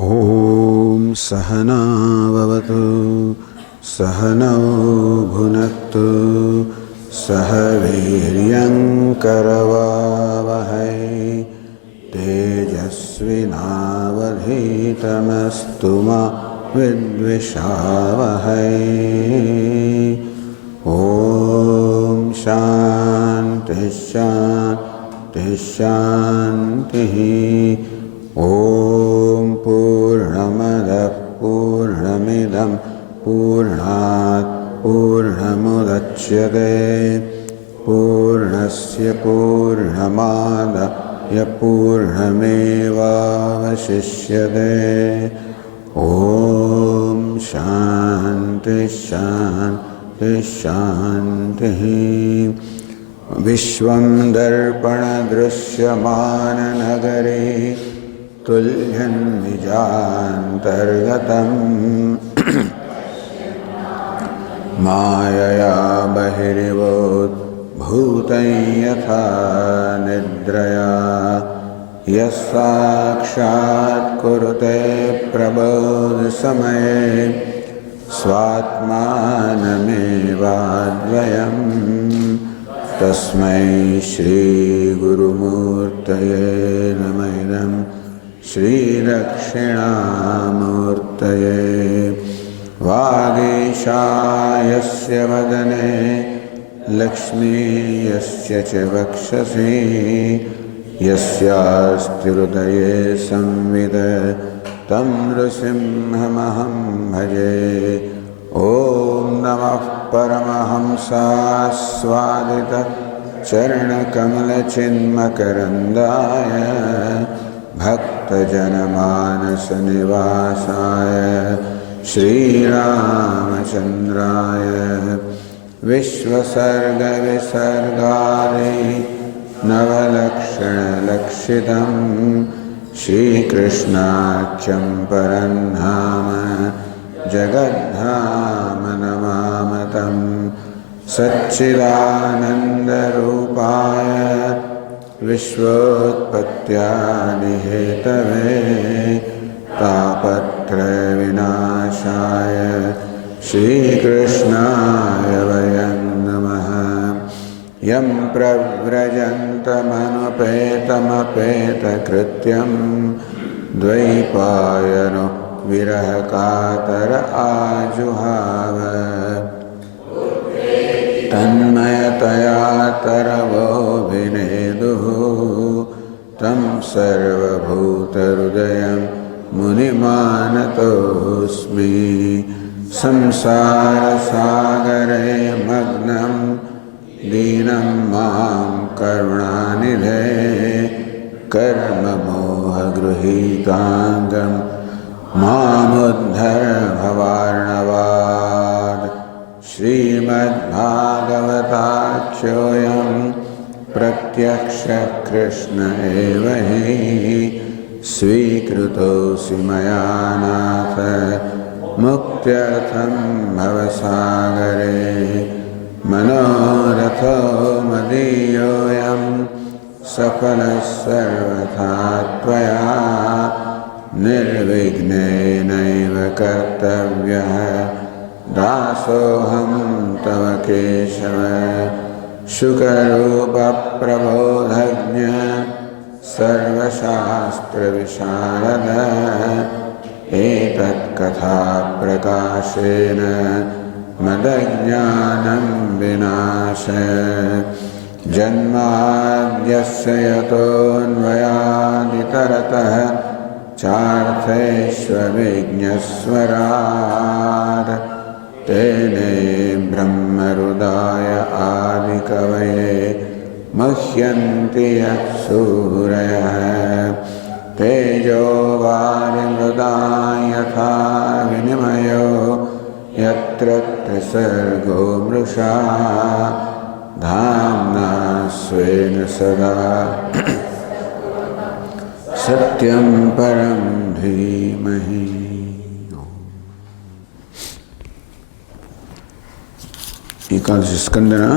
ॐ सहना भवतु सहनौ भुनक्तु सह वीर्यङ्करवावहै तेजस्विनावधीतमस्तु मा विद्विषावहै। ॐ शान्तिः शान्तिः शान्तिः। ॐ पूर्णमदः पूर्णमिदं पूर्णात् पूर्णमुदच्यते पूर्णस्य पूर्णमादाय पूर्णमेवावशिष्यते। ॐ शान्तिः शान्तिः शान्तिः। विश्वं दर्पणदृश्यमाननगरे तुल्यं निजान्तर्गतं मायया बहिर्भूतं यथा निद्रया यः साक्षात् कुरुते प्रबोधसमये स्वात्मानमेवाद्वयम् तस्मै श्रीगुरुमूर्तये नमः। इदं श्रीदक्षिणामूर्तये। वागीशायस्य वदने लक्ष्मीयस्य च वक्षसि यस्यास्ति हृदये संविद तं नृसिंहमहं भजे। ॐ नमः परमहंसास्वादित चरणकमलचिन्मकरन्दाय भक्तजनमानसनिवासाय श्रीरामचन्द्राय विश्वसर्गविसर्गादि नवलक्षणलक्षितं श्रीकृष्णाख्यं परं नाम जगद्धाम नमामतं। सच्चिदानन्दरूपाय विश्वोत्पत्त्यादिहेतवे तापत्रयविनाशाय श्रीकृष्णाय वयं नमः। यं प्रव्रजन्तमनुपेतमपेतकृत्यं द्वैपायनो विरहकातर आजुहाव तन्मयतया तरवोऽभिनेदुः तं सर्वभूतहृदयं मुनिमानतोऽस्मि। संसारसागरे मग्नं दीनं मां करुणानिधे कर्ममोहगृहीताङ्गं मामुद्धर भवार्णवात्। श्रीमद्भागवताख्योऽयं प्रत्यक्षः कृष्ण एव हि स्वीकृतोऽसि मया नाथ मुक्त्यर्थं भवसागरे। मनोरथो मदीयोऽयं सफलः सर्वथा त्वया निर्विघ्नेनैव कर्तव्यः दासोऽहं तव केशव। शुकरूपप्रबोधज्ञ सर्वशास्त्रविशारद एतत्कथाप्रकाशेन मदज्ञानं विनाशय। जन्माद्यस्य यतोऽन्वयादितरतः चार्थेष्वभिज्ञस्वराट् तेने ब्रह्महृदाय आदिकवये मह्यन्ति यः सूरयः। तेजो वारिमृदा यथा विनिमयो यत्र त्रिसर्गो मृषा धाम्ना स्वेन सदा सत्यं परं धीमहि। एकादश स्कंदना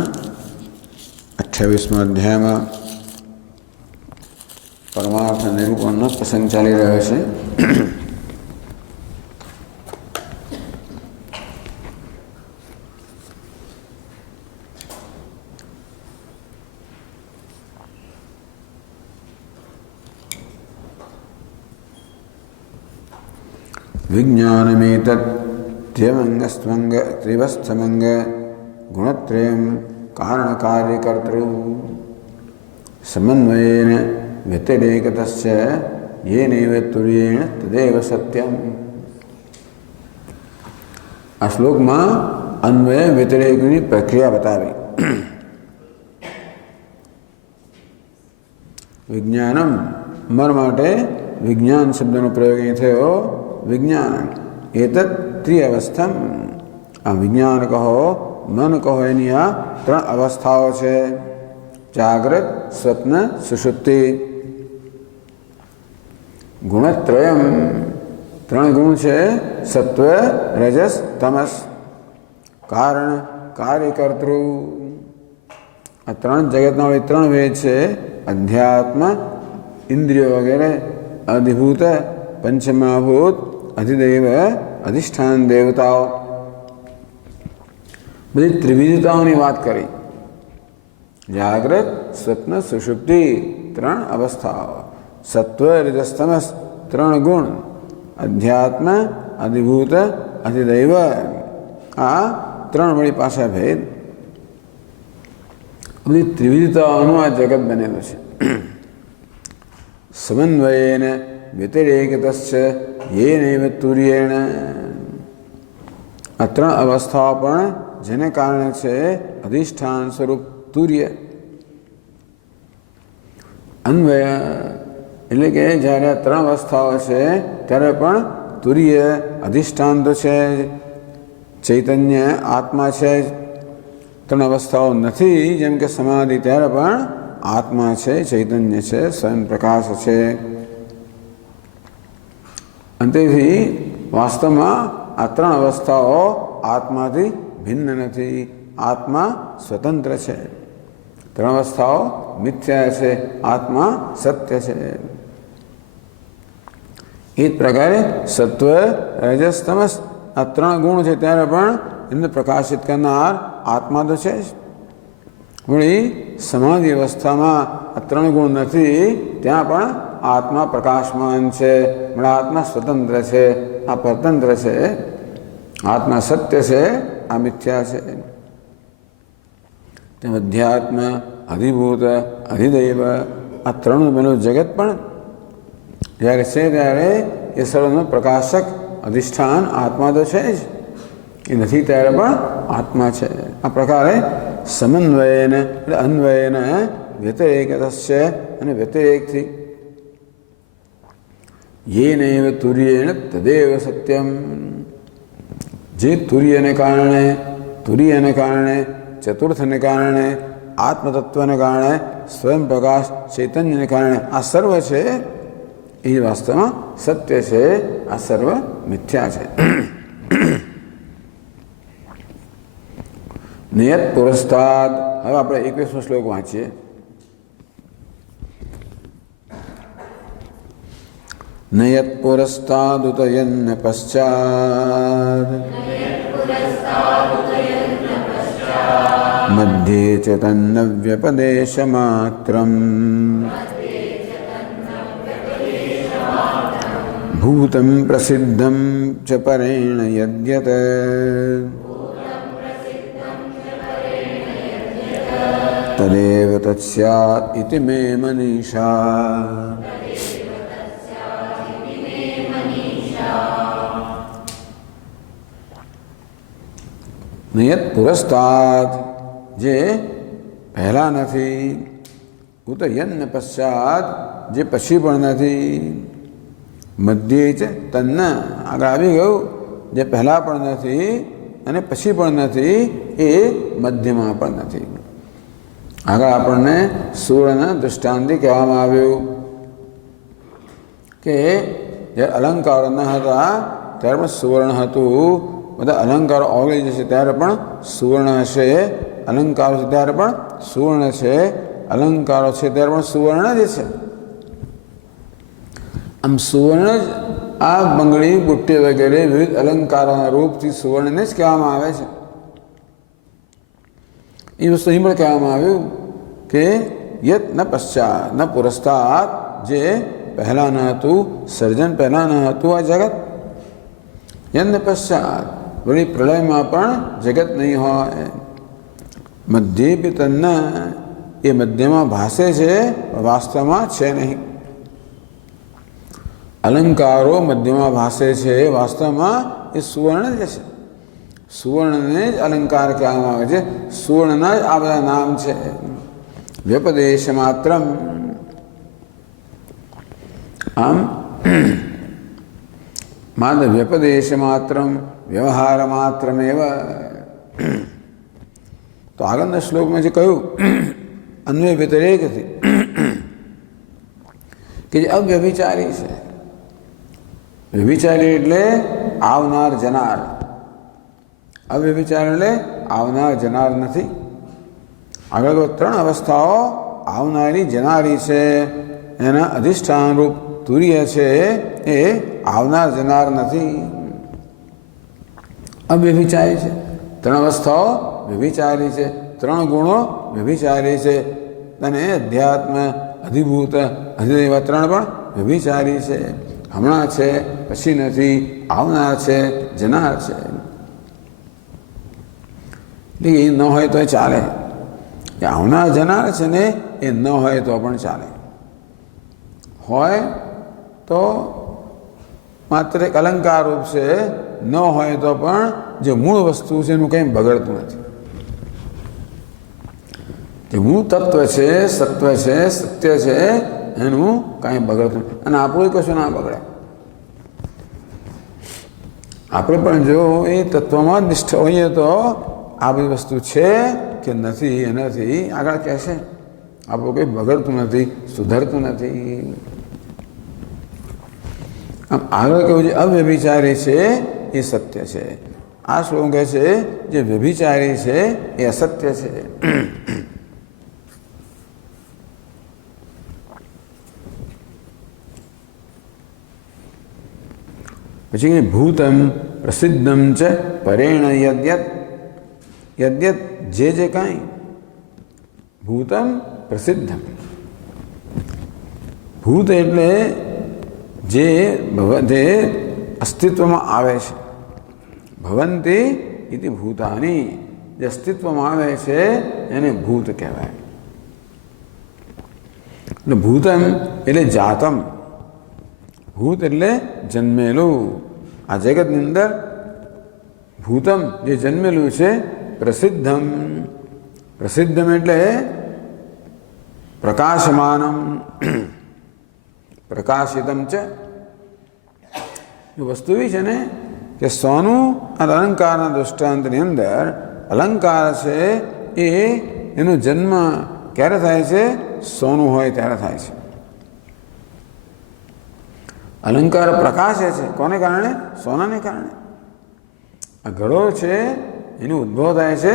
28 अध्यायમાં પરમાર્થ નિરૂપણનો પ્રસંગ ચાલી રહ્યો છે। विज्ञानमेतत् त्र्यमंगस्त्वंग त्रिवस्थमंग गुणत्रयं कारणकार्यकर्तृ समन्वयेन व्यतिरेकतस्य येनैव तुर्येण तदेव सत्यम। આ શ્લોકમાં અન્વય વ્યતિરેકની પ્રક્રિયા બતાવી। વિજ્ઞાનમ મર માટે વિજ્ઞાન શબ્દનો પ્રયોગ અહીં થયો। વિજ્ઞાન એતત ત્રિઅવસ્થમ, આ વિજ્ઞાન કહો મન કહો એની આ ત્રણ અવસ્થાઓ છે, જાગ્રત સ્વપ્ન સુષુપ્તિ। ગુણત્રયમ ત્રણ ગુણ છે, સત્વ રજસ તમસ, કારણ કાર્યકર્તૃ। આ ત્રણ જગતના વળી ત્રણ વેદ છે, અધ્યાત્મ ઇન્દ્રિયો વગેરે, અધિભૂત પંચમહાભૂત, અધિદૈવ અધિષ્ઠાન દેવતાઓ, બધી ત્રિવિધતાઓની વાત કરી। જાગ્રત સ્વપ્ન સુષુપ્તિ ત્રણ અવસ્થાઓ, સત્વ રજસ તમસ ત્રણ ગુણ, અધ્યાત્મ અધિભૂત અધિદૈવ આ ત્રણ વળી પાછા ભેદ, બધી ત્રિવિધતાઓનું આ જગત બનેલું છે। સમન્વયેન વ્યતિરેકતસ્ય યેનૈવ તુર્યેણ, આ ત્રણ અવસ્થાઓ પણ જેને કારણે છે અધિષ્ઠાન સ્વરૂપ તુર્ય। અન્વય એટલે કે જ્યારે આ ત્રણ અવસ્થાઓ છે ત્યારે પણ તુર્ય અધિષ્ઠાન તો છે, ચૈતન્ય આત્મા છે। ત્રણ અવસ્થાઓ નથી, જેમ કે સમાધિ, ત્યારે પણ આત્મા છે, ચૈતન્ય છે, સ્વયં પ્રકાશ છે। અંતેથી વાસ્તવમાં આ ત્રણ અવસ્થાઓ આત્માથી ભિન્ન નથી, આત્મા સ્વતંત્ર છે। ત્રણ અવસ્થાઓ મિથ્યા છે, આત્મા સત્ય છે। એ જ પ્રકારે સત્વ રજસ તમસ આ ત્રણ ગુણ છે ત્યારે પણ એમને પ્રકાશિત કરનાર આત્મા તો છે જ। વળી સમાધિ અવસ્થામાં આ ત્રણ ગુણ નથી, ત્યાં પણ આત્મા પ્રકાશમાન છે, આત્મા સ્વતંત્ર છે, આ પરતંત્ર છે, આત્મા સત્ય છે, આ મિથ્યા છે। તેમ અધ્યાત્મ અધિભૂત અધિદૈવ આ ત્રણ બનેલું જગત પણ જ્યારે છે ત્યારે એ સર્વનો પ્રકાશક અધિષ્ઠાન આત્મા તો છે જ, એ નથી ત્યારે પણ આત્મા છે। આ પ્રકારે સમન્વયેન એટલે અન્વયેન વ્યતિરેકતસ્ય અને વ્યતિરેકથી યેનૈવ તુર્યેણ તદેવ સત્યમ, જે તુર્યને કારણે ચતુર્થને કારણે આત્મતત્વને કારણે સ્વયં પ્રકાશ ચૈતન્યને કારણે આ સર્વ છે એ વાસ્તવમાં સત્ય છે, આ સર્વ મિથ્યા છે। નિયત પુરસ્તાદ, હવે આપણે 21મો શ્લોક વાંચીએ। નિયત પુરસ્તાદુતયન્ન પશ્ચાદ મધ્યે ચ તન્નવ્યપદેશમાત્રમ ભૂતં પ્રસિદ્ધં ચ પરેણ યદ્યત તદેવ તત્સ્યાત ઇતિ મે મનીષા। નિયત પુરસ્તાદ જે પહેલાં નથી, ઉતયન્ન પશ્ચાત જે પછી પણ નથી, મધ્યે છે તન્ન આગળ આવી ગયું, જે પહેલાં પણ નથી અને પછી પણ નથી, એ મધ્યમાં પણ નથી। આગળ આપણને સુવર્ણ દૃષ્ટાંતિ કહેવામાં આવ્યું કે જ્યારે અલંકારો ન હતા ત્યારે પણ સુવર્ણ હતું, બધા અલંકારો ઓગળી જશે ત્યારે પણ સુવર્ણ હશે, અલંકારો છે ત્યારે પણ સુવર્ણ છે, અલંકારો છે ત્યારે પણ સુવર્ણ જ છે। આમ સુવર્ણ જ આ બંગડી બુટ્ટી વગેરે વિવિધ અલંકારોના રૂપથી સુવર્ણને જ કહેવામાં આવે છે। એ વસ્તુ અહીં પણ કહેવામાં આવ્યું કે યત ન પશ્ચાત ન પુરસ્તાત, જે પહેલાં ન હતું, સર્જન પહેલાં ન હતું આ જગત, યન્ન પશ્ચાત વળી પ્રલયમાં પણ જગત નહીં હોય. મધ્યેપી તન્ન એ મધ્યમાં ભાસે છે વાસ્તવમાં છે નહીં. અલંકારો મધ્યમાં ભાસે છે વાસ્તવમાં એ સુવર્ણ જ છે. સુવર્ણને જ અલંકાર કહેવામાં આવે છે. સુવર્ણના જ આ બધા નામ છે. વ્યપદેશ માત્રમ આમ માત્ર વ્યપદેશ માત્રમ વ્યવહાર માત્રમેવ. તો આગળના શ્લોકમાં જે કહ્યું અન્વય વ્યતિરેકથી કે જે અવ્યભિચારી છે. વ્યભિચારી એટલે આવનાર જનાર. અવ્યભિચાર એટલે આવનાર જનાર નથી. આગળ ત્રણ અવસ્થાઓ આવનારી જનારી છે. એના અધિષ્ઠાન રૂપ તુર્ય છે એ આવનાર જનાર નથી. અવ્યભિચારી છે. ત્રણ અવસ્થાઓ વ્યભિચારી છે. ત્રણ ગુણો વ્યભિચારી છે. અને અધ્યાત્મ અધિભૂત અધિદેવ ત્રણ પણ વ્યભિચારી છે. હમણાં છે, પછી નથી, આવનાર છે, જનાર છે. એટલે એ ન હોય તો ચાલે. એ આવનાર જનાર છે ને એ ન હોય તો પણ ચાલે. હોય તો માત્ર એક અલંકાર રૂપ છે. ન હોય તો પણ જે મૂળ વસ્તુ છે એનું કંઈ બગડતું નથી. જે મૂળ તત્વ છે, સત્વ છે, સત્ય છે એનું કાંઈ બગડતું નથી. અને આપણું કશું ના બગડે. આપણે પણ જો એ તત્વમાં જ નિષ્ઠ હોઈએ તો આ બધી વસ્તુ છે કે નથી એનાથી આગળ કહેશે આપણું કંઈ બગડતું નથી, સુધરતું નથી. આમ આગળ કેવું છે અવ્યભિચારી છે એ સત્ય છે. આ શ્લોક કહે છે જે વ્યભિચારી છે એ અસત્ય છે. પછી ભૂતમ પ્રસિદ્ધમ ચ પરેણ યદ્યત. યદ્યત જે કાંઈ ભૂતમ પ્રસિદ્ધમ. ભૂત એટલે જે અસ્તિત્વમાં આવે છે. ભવંતી ઇતિ ભૂતાની. જે અસ્તિત્વમાં આવે છે એને ભૂત કહેવાય. એટલે ભૂતમ એટલે જાતમ. ભૂત એટલે જન્મેલું. આ જગતની અંદર ભૂતમ જે જન્મેલું છે પ્રસિદ્ધમ. પ્રસિદ્ધમ એટલે પ્રકાશમાનમ પ્રકાશિતમ છે. એ વસ્તુ એવી છે ને કે સોનું અને અલંકારના દૃષ્ટાંતની અંદર અલંકાર છે એ એનો જન્મ ક્યારે થાય છે? સોનું હોય ત્યારે થાય છે. અલંકાર પ્રકાશે છે કોને કારણે? સોનાને કારણે. આ ઘડો છે એનો ઉદ્ભવ થાય છે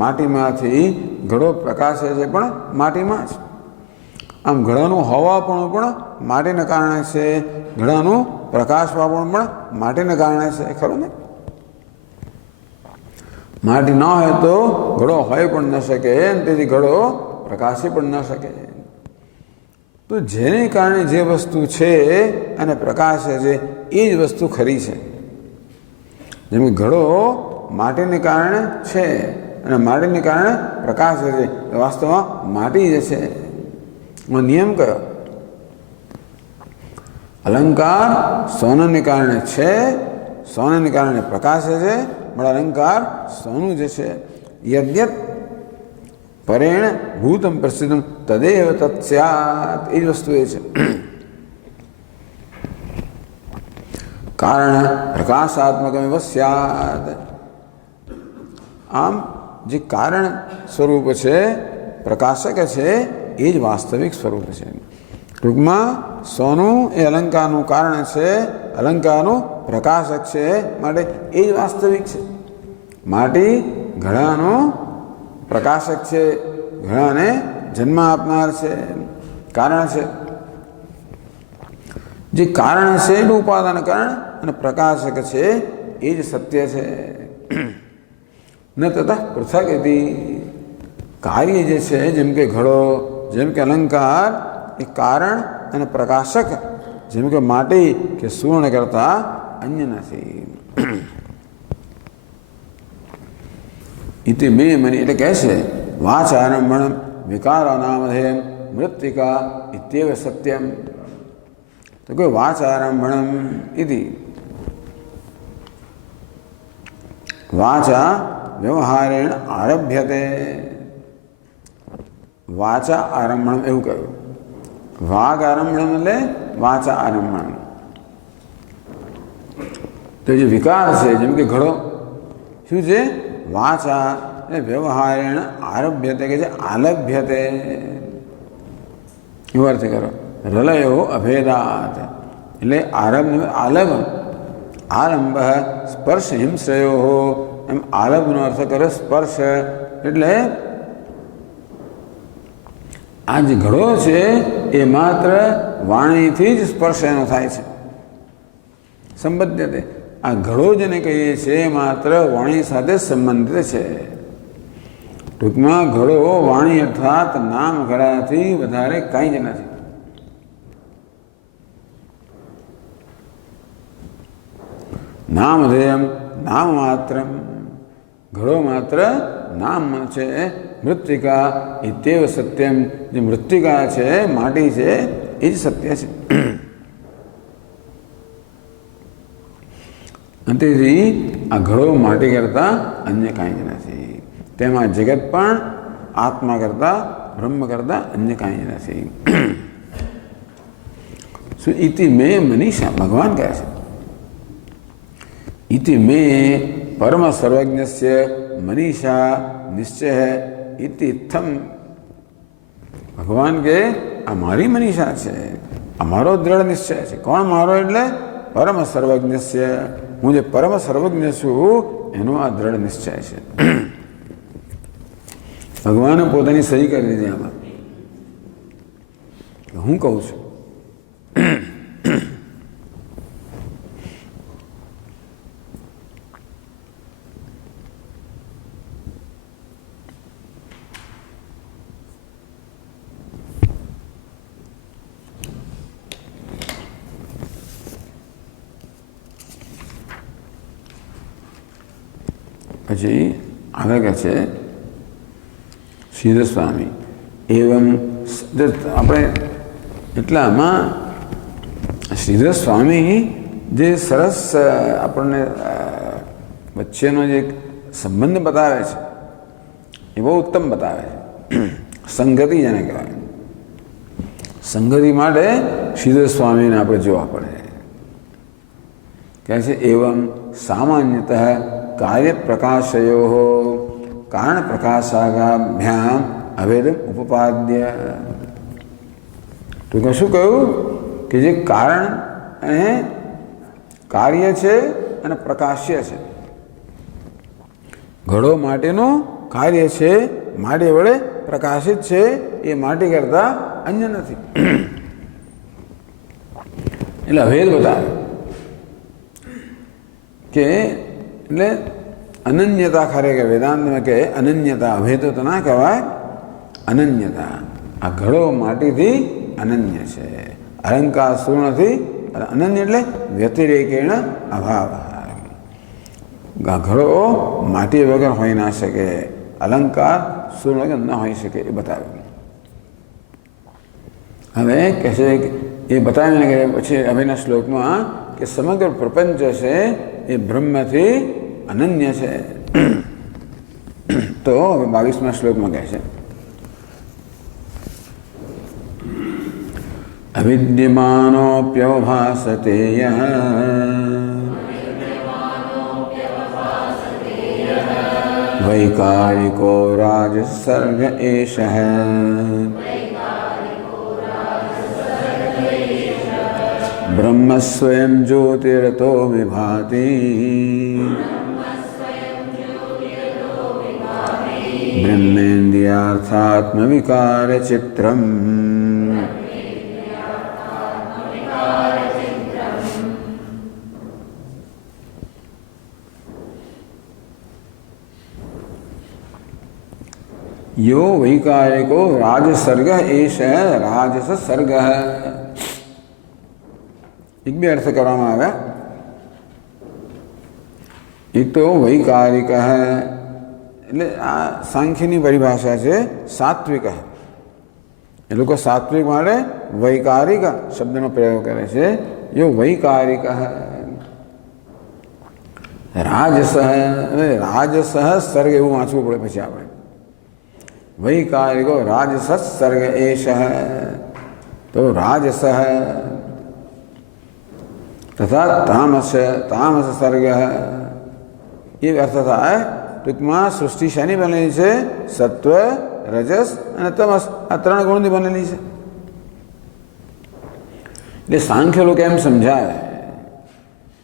માટીમાંથી. ઘડો પ્રકાશે છે પણ માટીમાં જ. આમ ઘડાનું હવાપણું પણ માટીને કારણે છે. ઘડાનું પ્રકાશવાપણું પણ માટીને કારણે છે. ખરું ને? માટી ન હોય તો ઘડો હોય પણ ન શકે. તેથી ઘડો પ્રકાશી પણ ન શકે. તો જેને કારણે જે વસ્તુ છે અને પ્રકાશે છે એ જ વસ્તુ ખરી છે. જેમ કે ઘડો માટીને કારણે છે અને માટીને કારણે પ્રકાશે છે. વાસ્તવમાં માટી જ છે. નિયમ કયો? અલંકાર સોનાને કારણે છે, સોનાને કારણે પ્રકાશે છે. પણ અલંકાર સોનું જ છે. યદ્યત પરેણ ભૂતમ પ્રસિદ્ધમ તદેવ તત્સ્યાત. એ જ વસ્તુ એ છે. કારણ પ્રકાશાત્મકમેવ સ્યાત. આમ જે કારણ સ્વરૂપ છે, પ્રકાશક છે, એ જ વાસ્તવિક સ્વરૂપ છે. ટૂંકમાં સોનું એ અલંકારનું કારણ છે, અલંકારનું પ્રકાશક છે, માટે એ જ વાસ્તવિક છે. માટી ઘડાનું પ્રકાશક છે, ઘડાને જન્મ આપનાર છે, કારણ છે. જે કારણ છે એનું ઉપાદાન કારણ અને પ્રકાશક છે એ જ સત્ય છે. ન તથા પૃથક હતી. કાર્ય જે છે જેમ કે ઘડો, જેમ કે અલંકાર એ કારણ અને પ્રકાશક જેમ કે માટી કે સુવર્ણ કરતા અન્ય નથી. ઇતિ મે મની એટલે કહે છે વાચારંભણમ વિકારો નામધેયમ મૃત્તિકા ઇત્યેવ સત્યમ. તો કે વાચારંભણમ ઇતિ વાચા વ્યવહારેણ આરભ્યતે. વાચા આરંભણમ એવું કહ્યું. વાગ આરંભણમ એટલે વાચા આરંભણમ. તો જે વિકાર છે જેમ કે ઘડો શું છે? વાચા એટલે વ્યવહારેણ આરભ્યતે કે છે આલભ્યતે. એવો અર્થ કરો. રલયો અભેદાત એટલે આરંભ આલભ. આરંભ સ્પર્શ હિંસ્રયો એમ આલભનો અર્થ કરે સ્પર્શ. એટલે આ જે ઘડો છે એ માત્ર વાણીથી જ સ્પર્શ એનો થાય છે. સંબંધ્યતે આ ઘડો જેને કહીએ છીએ માત્ર વાણી સાથે સંબંધિત છે. ટૂંકમાં ઘડો વાણી અર્થાત નામ ઘડાથી વધારે કાંઈ જ નથી. નામધેયમ નામ માત્રમ ઘડો માત્ર નામ છે. મૃત્તિકા ઇત્યેવ સત્યમ જે મૃત્તિકા છે માટી છે એ જ સત્ય છે. તેથી આ ઘડો માટી કરતાં અન્ય કાંઈ જ નથી. તેમાં જગત પણ આત્મા કરતાં બ્રહ્મ કરતાં અન્ય કાંઈ જ નથી. શું ઇતિ મે મનીષા ભગવાન કહે છે. ઇતિ મે પરમ સર્વજ્ઞસ્ય મનીષા નિશ્ચય ઇતિ ઇત્થમ. ભગવાન કે આ મારી મનીષા છે, આ મારો દ્રઢ નિશ્ચય છે. કોણ મારો? એટલે પરમ સર્વજ્ઞસ્ય હું જે પરમ સર્વજ્ઞ છું એનો આ દ્રઢ નિશ્ચય છે. ભગવાને પોતાની સહી કરી દીધી આમાં. હું કહું છું પછી આગળ કહે છે શ્રીધર સ્વામી એવમ. આપણે એટલામાં શ્રીધર સ્વામી જે સરસ આપણને વચ્ચેનો જે સંબંધ બતાવે છે એ બહુ ઉત્તમ બતાવે છે. સંગતિ જેને કહેવાય. સંગતિ માટે શ્રીધર સ્વામીને આપણે જોવા પડે. કહે છે એવમ સામાન્યતઃ કાર્ય પ્રકાશયો કારણ પ્રકાશાભ્યામ અભેદમ ઉપપાદ્ય. તો શું કહ્યું કે જે કારણ અને કાર્ય છે અને પ્રકાશ્ય છે. ઘડો માટેનું કાર્ય છે, માટી વડે પ્રકાશિત છે. એ માટી કરતાં અન્ય નથી. એટલે અભેદ બતાવે કે એટલે અનન્યતા ખરે કે વેદાંતમાં કહે અનન્યતા. અભેદ તો ના કહેવાય, અનન્યતા. આ ઘડો માટીથી અનન્ય છે, અલંકાર શૂન્યથી. અનન્ય એટલે વ્યતિરેકેણ અભાવ. ઘડો માટી વગર હોઈ ના શકે, અલંકાર શૂન્ય વગર ન હોઈ શકે એ બતાવ્યું. હવે કહે છે એ બતાવીને કે પછી અભિના શ્લોકમાં કે સમગ્ર પ્રપંચ છે એ બ્રહ્મથી અનન્ય છે. તો હવે 22મા શ્લોકમાં કહે છે અવિદ્યમાનોપ્યવભાસતે યઃ વૈકારિકો રાજસર્ગ એષઃ બ્રહ્મ સ્વયં જ્યોતિરતો વિભાતિ બ્રહ્મેન્દ્રિયાર્થાત્મવિકાર ચિત્રમ. યો વૈકારિકો રાજસર્ગ એષ રાજસ સર્ગ. એક બે અર્થ કરવામાં આવ્યા. એક તો વૈકારિક એટલે આ સાંખ્યની પરિભાષા છે સાત્વિક. એ લોકો સાત્વિક માટે વૈકારિક શબ્દનો પ્રયોગ કરે છે. એ વૈકારિક. રાજસ રાજસ સર્ગ એવું વાંચવું પડે પછી આપણે. વૈકારિકો રાજસ સર્ગ એશ તો રાજસ તથા તામસ તામસ સર્ગ એ અર્થ થાય. ટૂંકમાં સૃષ્ટિ શાની બનેલી છે? સત્વ, રજસ અને તમસ આ 3 ગુણથી બનેલી છે. એટલે સાંખ્ય લોકો એમ સમજાય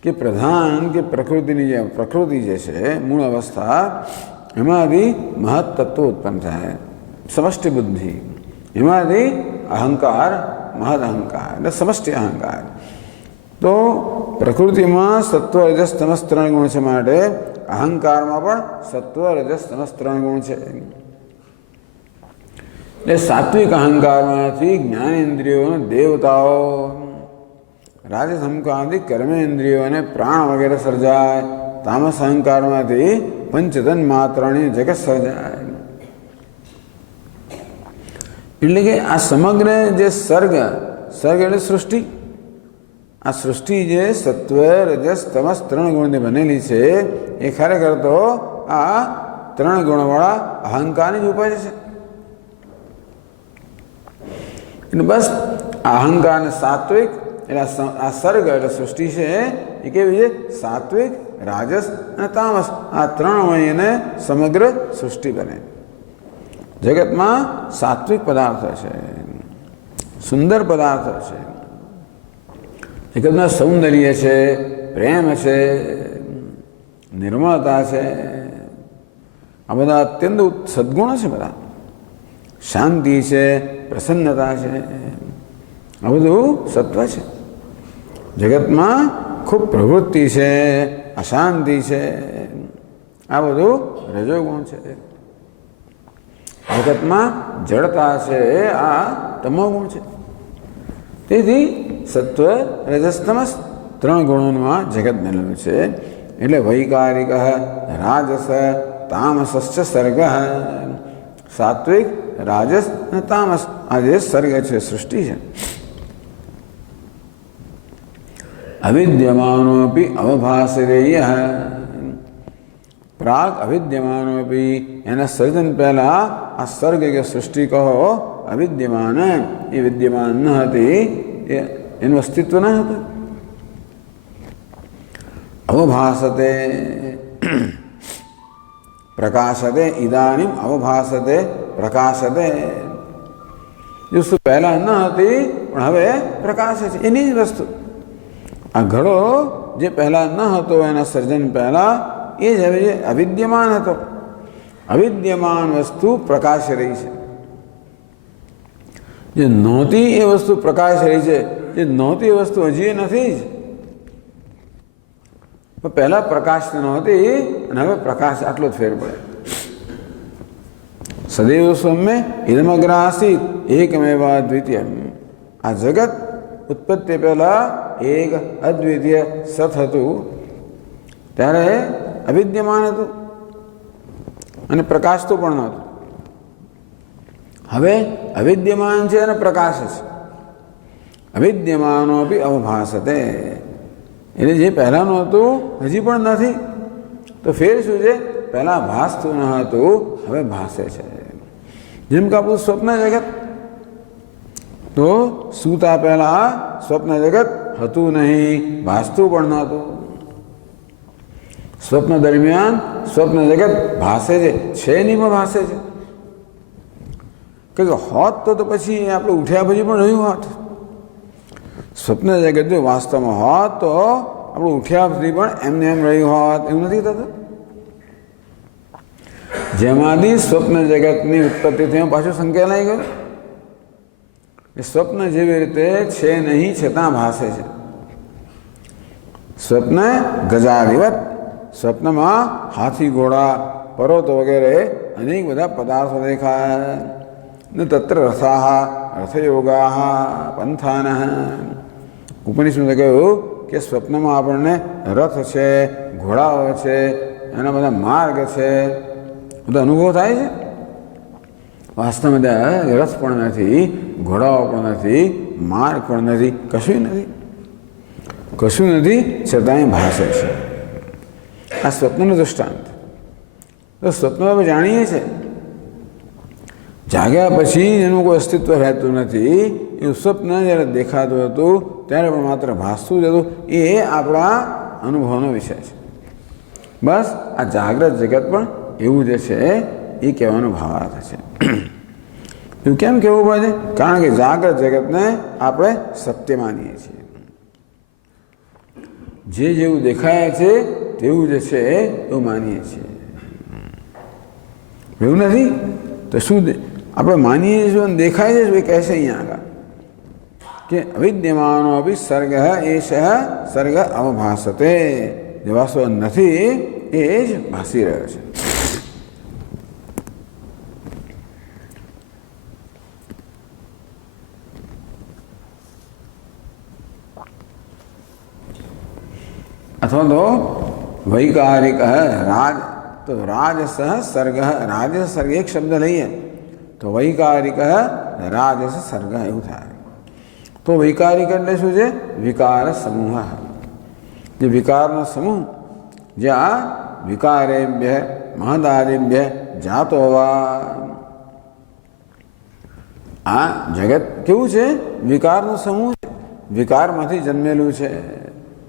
કે પ્રધાન કે પ્રકૃતિની જે પ્રકૃતિ જે છે મૂળ અવસ્થા એમાંથી મહત તત્વો ઉત્પન્ન થાય, સમષ્ટિ બુદ્ધિ. એમાંથી અહંકાર, મહદ અહંકાર એટલે સમષ્ટિ અહંકાર. તો પ્રકૃતિમાં સત્વ, રજસ, તમસ 3 ગુણ છે માટે અહંકારમાં પણ સત્વ, રજસ, તમસ 3 ગુણ છે. એટલે સાત્વિક અહંકારમાંથી જ્ઞાનેન્દ્રિયો, દેવતાઓ, રાજસ અહંકારમાંથી કર્મેન્દ્રિયો અને પ્રાણ વગેરે સર્જાય. તામસ અહંકારમાંથી પંચતન માત્રની જગત સર્જાય. એટલે કે આ સમગ્ર જે સર્ગ એટલે સૃષ્ટિ, આ સૃષ્ટિ જે સત્વ, રજસ, તમસ 3 ગુણની બનેલી છે એ ખરેખર તો આ 3 ગુણવાળા અહંકારની જ ઉપજ છે. એટલે બસ અહંકાર ને સાત્વિક એટલે આ સર્ગ એટલે સૃષ્ટિ છે એ કેવી છે? સાત્વિક, રાજસ અને તામસ આ 3 મળીને સમગ્ર સૃષ્ટિ બને. જગતમાં સાત્વિક પદાર્થ છે, સુંદર પદાર્થ છે, જગતમાં સૌંદર્ય છે, પ્રેમ છે, નિર્મળતા છે, આ બધા અત્યંત સદ્ગુણ છે. બધા શાંતિ છે, પ્રસન્નતા છે, આ બધું સત્વ છે. જગતમાં ખૂબ પ્રવૃત્તિ છે, અશાંતિ છે, આ બધું રજોગુણ છે. જગતમાં જડતા છે, આ તમોગુણ છે. તેથી સત્વ, રજસ, તમસ 3 ગુણોમાં જગત બનેલું છે. એટલે વૈકારિક, રાજસ, તામસશ્ચ સર્ગ. સાત્વિક, રાજસ અને તામસ આ જે સર્ગ છે, સૃષ્ટિ છે. અવિદ્યમાનોપી અવભાસરેય. પ્રાગ અવિદ્યમાનોપી એના સર્જન પહેલા આ સર્ગ કે સૃષ્ટિ કહો અવિદ્યમાન એ વિદ્યમાન ન હતી, એનું અસ્તિત્વ ન હતું. અવભાસતે પ્રકાશતે ઇદાનીમ અવભાસતે પ્રકાશતે. જે વસ્તુ પહેલા ન હતી પણ હવે પ્રકાશે છે એની જ વસ્તુ. આ ઘડો જે પહેલા ન હતો એના સર્જન પહેલા એ જ હવે અવિદ્યમાન હતો. અવિદ્યમાન વસ્તુ પ્રકાશ રહી છે. જે નહોતી એ વસ્તુ પ્રકાશ રહી છે. જે નહોતી એ વસ્તુ હજી નથી જ. પહેલા પ્રકાશ નહોતી અને હવે પ્રકાશ, આટલો જ ફેર પડે. સદૈવ સૌમ્ય ઇદમગ્ર આસીત એકમેવા દ્વિતીય. આ જગત ઉત્પત્તિ પહેલા એક અદ્વિતીય સત હતું, ત્યારે અવિદ્યમાન હતું અને પ્રકાશતું પણ નહોતું. હવે અવિદ્યમાન છે અને પ્રકાશ છે. અવિદ્યમાનો બી અવભાસતે એટલે જે પહેલાંનું હતું હજી પણ નથી. તો ફેર શું છે? પહેલાં ભાસતું ન હતું, હવે ભાસે છે. જેમ કે આપણું સ્વપ્ન જગત, તો સૂતા પહેલાં સ્વપ્ન જગત હતું નહીં, ભાસતું પણ નહોતું. સ્વપ્ન દરમિયાન સ્વપ્ન જગત ભાસે છે નહીં પણ ભાસે છે. કે હોત તો પછી આપણે ઉઠ્યા પછી પણ રહ્યું હોત. સ્વપ્ન જગત જો વાસ્તવમાં હોત તો આપણે ઉઠ્યા પછી પણ એમને એમ રહ્યું હોત, એવું નથી થતું. જેમાંથી સ્વપ્ન જગતની ઉત્પત્તિ થઈ પાછું સંકેલાઈ ગયું. સ્વપ્ન જેવી રીતે છે નહીં છતાં ભાસે છે. સ્વપ્ન ગજાધિવત, સ્વપ્નમાં હાથી, ઘોડા, પર્વતો વગેરે અનેક બધા પદાર્થો દેખાય. ને તત્ર રથાહ રથયોગાહ પંથાનઃ. ઉપનિષદે કહ્યું કે કે સ્વપ્નમાં આપણને રથ છે, ઘોડાઓ છે, એના બધા માર્ગ છે, બધો અનુભવ થાય છે. વાસ્તવમાં ત્યાં રથ પણ નથી, ઘોડાઓ પણ નથી, માર્ગ પણ નથી, કશું નથી, કશું નથી, છતાંય ભાષે છે. આ સ્વપ્નનું દૃષ્ટાંત. તો સ્વપ્ન આપણે જાણીએ છીએ, જાગ્યા પછી એનું કોઈ અસ્તિત્વ રહેતું નથી. એવું સ્વપ્ન જ્યારે દેખાતું હતું ત્યારે પણ માત્ર ભાસતું જ હતું. એ આપણા અનુભવનો વિષય છે. બસ આ જાગ્રત જગત પણ એવું જ છે, એ કહેવાનો ભાવાર્થ છે. એવું કેમ કહેવું પડે? કારણ કે જાગ્રત જગતને આપણે સત્ય માનીએ છીએ. જે જેવું દેખાય છે તેવું જ છે એવું માનીએ છીએ. એવું નથી તો શું આપણે માનીએ છીએ અને દેખાય છે? એ કહેશે અહીંયા આગળ કે અવિદ્યમાનો અભિ સર્ગ એશ સર્ગ અવભાસતે. જે વાસ્તવ નથી એ જ ભાસી રહ્યો છે. અથવા તો વૈકારિક રાજ, તો રાજસ સર્ગ, રાજસ સર્ગ એક શબ્દ લઈએ તો વૈકારિક રાજસ સર્ગ એવું થાય. તો વૈકારિક એટલે શું છે? વિકાર સમૂહ. જે વિકારનો સમૂહ, જ્યાં વિકારેભ્ય મહદારેભ્ય જાતો હોવા. આ જગત કેવું છે? વિકારનો સમૂહ છે, વિકારમાંથી જન્મેલું છે.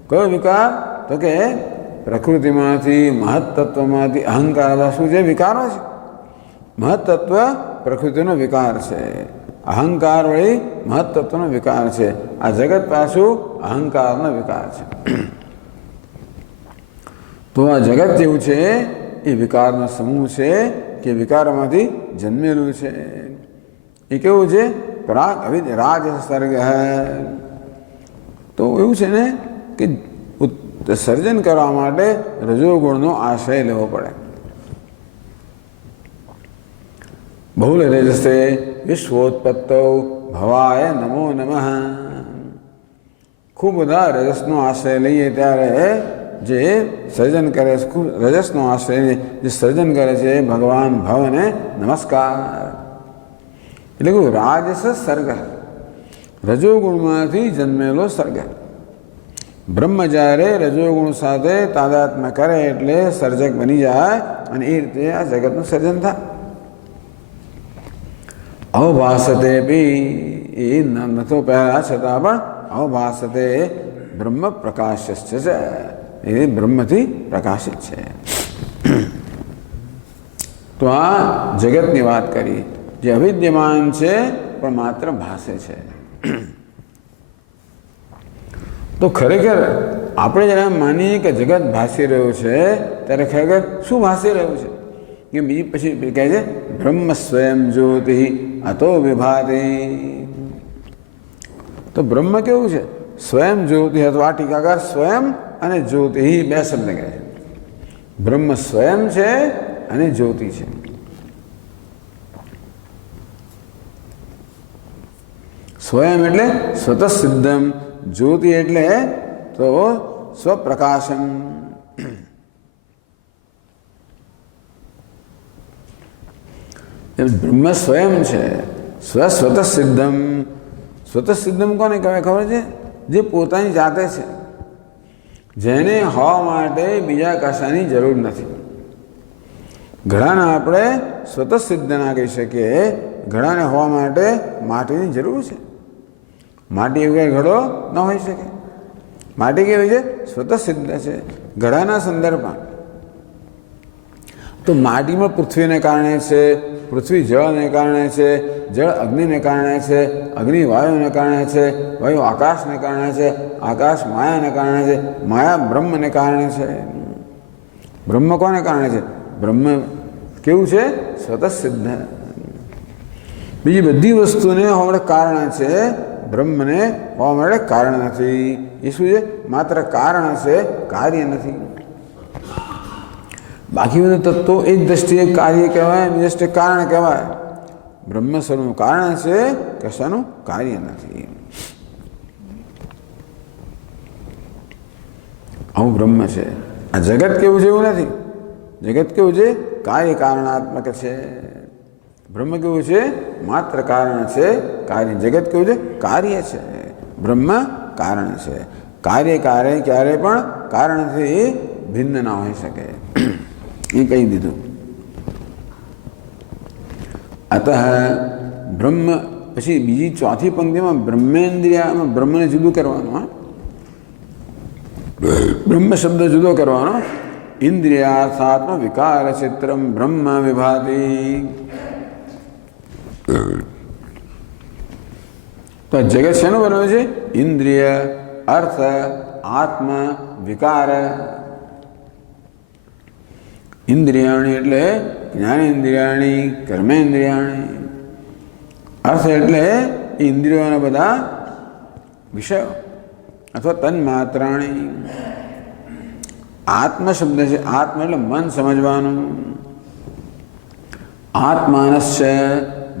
કયો વિકાર? તો કે પ્રકૃતિમાંથી, મહત્તત્વમાંથી, અહંકાર શું છે? વિકારો છે. મહત્તત્વ પ્રકૃતિનો વિકાર છે, અહંકાર વળી મહત્તત્વનો વિકાર છે. આ જગત પાછું અહંકારનો વિકાર છે. તો આ જગત જેવું છે એ વિકારનો સમૂહ છે કે વિકારમાંથી જન્મેલું છે. એ કેવું છે? પ્રાગ રાજ સર્ગ. તો એવું છે ને કે સર્જન કરવા માટે રજોગુણનો આશ્રય લેવો પડે. બહુલ રજસે વિશ્વોત્પત્તૌ ભવાય નમો નમઃ. ખૂબ બધા રજસનો આશ્રય લઈએ ત્યારે જે સર્જન કરે છે, ખૂબ રજસનો આશ્રય જે સર્જન કરે છે ભગવાન ભવને નમસ્કાર. એટલે કે રાજસ સર્ગ, રજોગુણમાંથી જન્મેલો સર્ગ. બ્રહ્મ જ્યારે રજોગુણ સાથે તાદાત્મ્ય કરે એટલે સર્જક બની જાય અને એ રીતે આ જગતનું સર્જન થાય. અવભાસતે બી એ ન તો પહેલા છતાં પણ અવભાસતે બ્રહ્મ પ્રકાશ છે, એ બ્રહ્મથી પ્રકાશિત છે. તો આ જગતની વાત કરી જે અવિદ્યમાન છે પણ માત્ર ભાસે છે. તો ખરેખર આપણે જ્યારે માનીએ કે જગત ભાસી રહ્યું છે ત્યારે ખરેખર શું ભાસી રહ્યું છે? કે બીજી પછી કહે છે બ્રહ્મ સ્વયં જ્યોતિ અતો વિભાતિ. તો બ્રહ્મ કેવું છે? સ્વયં જ્યોતિ. અથવા ટીકાકાર સ્વયં અને જ્યોતિ બે શબ્દ કહે છે. બ્રહ્મ સ્વયં છે અને જ્યોતિ છે. સ્વયં એટલે સ્વતઃ સિદ્ધમ, જ્યોતિ એટલે તો સ્વપ્રકાશમ. બ્રહ્મ સ્વયં છે, સ્વતઃ સિદ્ધમ. સ્વતઃ સિદ્ધમ કોને કહેવાય ખબર છે? જે પોતાની જાતે છે, જેને હોવા માટે બીજા કશાની જરૂર નથી. ઘડાને આપણે સ્વતઃ સિદ્ધ ના કહી શકીએ. ઘડાને હોવા માટે માટીની જરૂર છે. માટી વગર ઘડો ન હોઈ શકે. માટી કેવી છે? સ્વતઃ સિદ્ધ છે ઘડાના સંદર્ભમાં. તો માટીમાં પૃથ્વીને કારણે છે, પૃથ્વી જળને કારણે છે, જળ અગ્નિને કારણે છે, અગ્નિ વાયુને કારણે છે, વાયુ આકાશને કારણે છે, આકાશ માયાને કારણે છે, માયા બ્રહ્મને કારણે છે. બ્રહ્મ કોને કારણે છે? બ્રહ્મ કેવું છે? સ્વતઃ સિદ્ધ. બીજી બધી વસ્તુને હોવા કારણ છે, બ્રહ્મને હોવા માટે કારણ નથી. એ શું છે? માત્ર કારણ છે, કાર્ય નથી. બાકી બધા તત્વો એ જ દ્રષ્ટિએ કાર્ય કહેવાય, બીજી દ્રષ્ટિએ કારણ કહેવાય. બ્રહ્મ સ્વરૂપનું કારણ છે, કશાનું કાર્ય નથી. આવું બ્રહ્મ છે. આ જગત કેવું છે એવું નથી. જગત કેવું છે? કાર્ય કારણાત્મક છે. બ્રહ્મ કેવું છે? માત્ર કારણ છે. કાર્ય. જગત કેવું છે? કાર્ય છે. બ્રહ્મ કારણ છે. કાર્ય ક્યારે પણ કારણથી ભિન્ન ના હોઈ શકે, એ કહી દીધું. અતઃ બ્રહ્મ પછી બીજી ચોથી પંક્તિમાં બ્રહ્મેન્દ્રિયામાં બ્રહ્મને જુદું કરવાનું. હા, બ્રહ્મ શબ્દ જુદો કરવાનો. ઇન્દ્રિયાર્થાત્મ વિકાર ચિત્રમ બ્રહ્મ વિભાતિ. તો જગત શેનું બન્યું છે? ઇન્દ્રિય, અર્થ, આત્મ, વિકાર. ઇન્દ્રિયાણી એટલે જ્ઞાનેન્દ્રિયાણી, કર્મેન્દ્રિયાણી. અર્થ એટલે ઇન્દ્રિયોના બધા વિષયો અથવા તન્માત્રાણી. આત્મ શબ્દ છે. આત્મ એટલે મન સમજવાનું. આત્માનસ્ય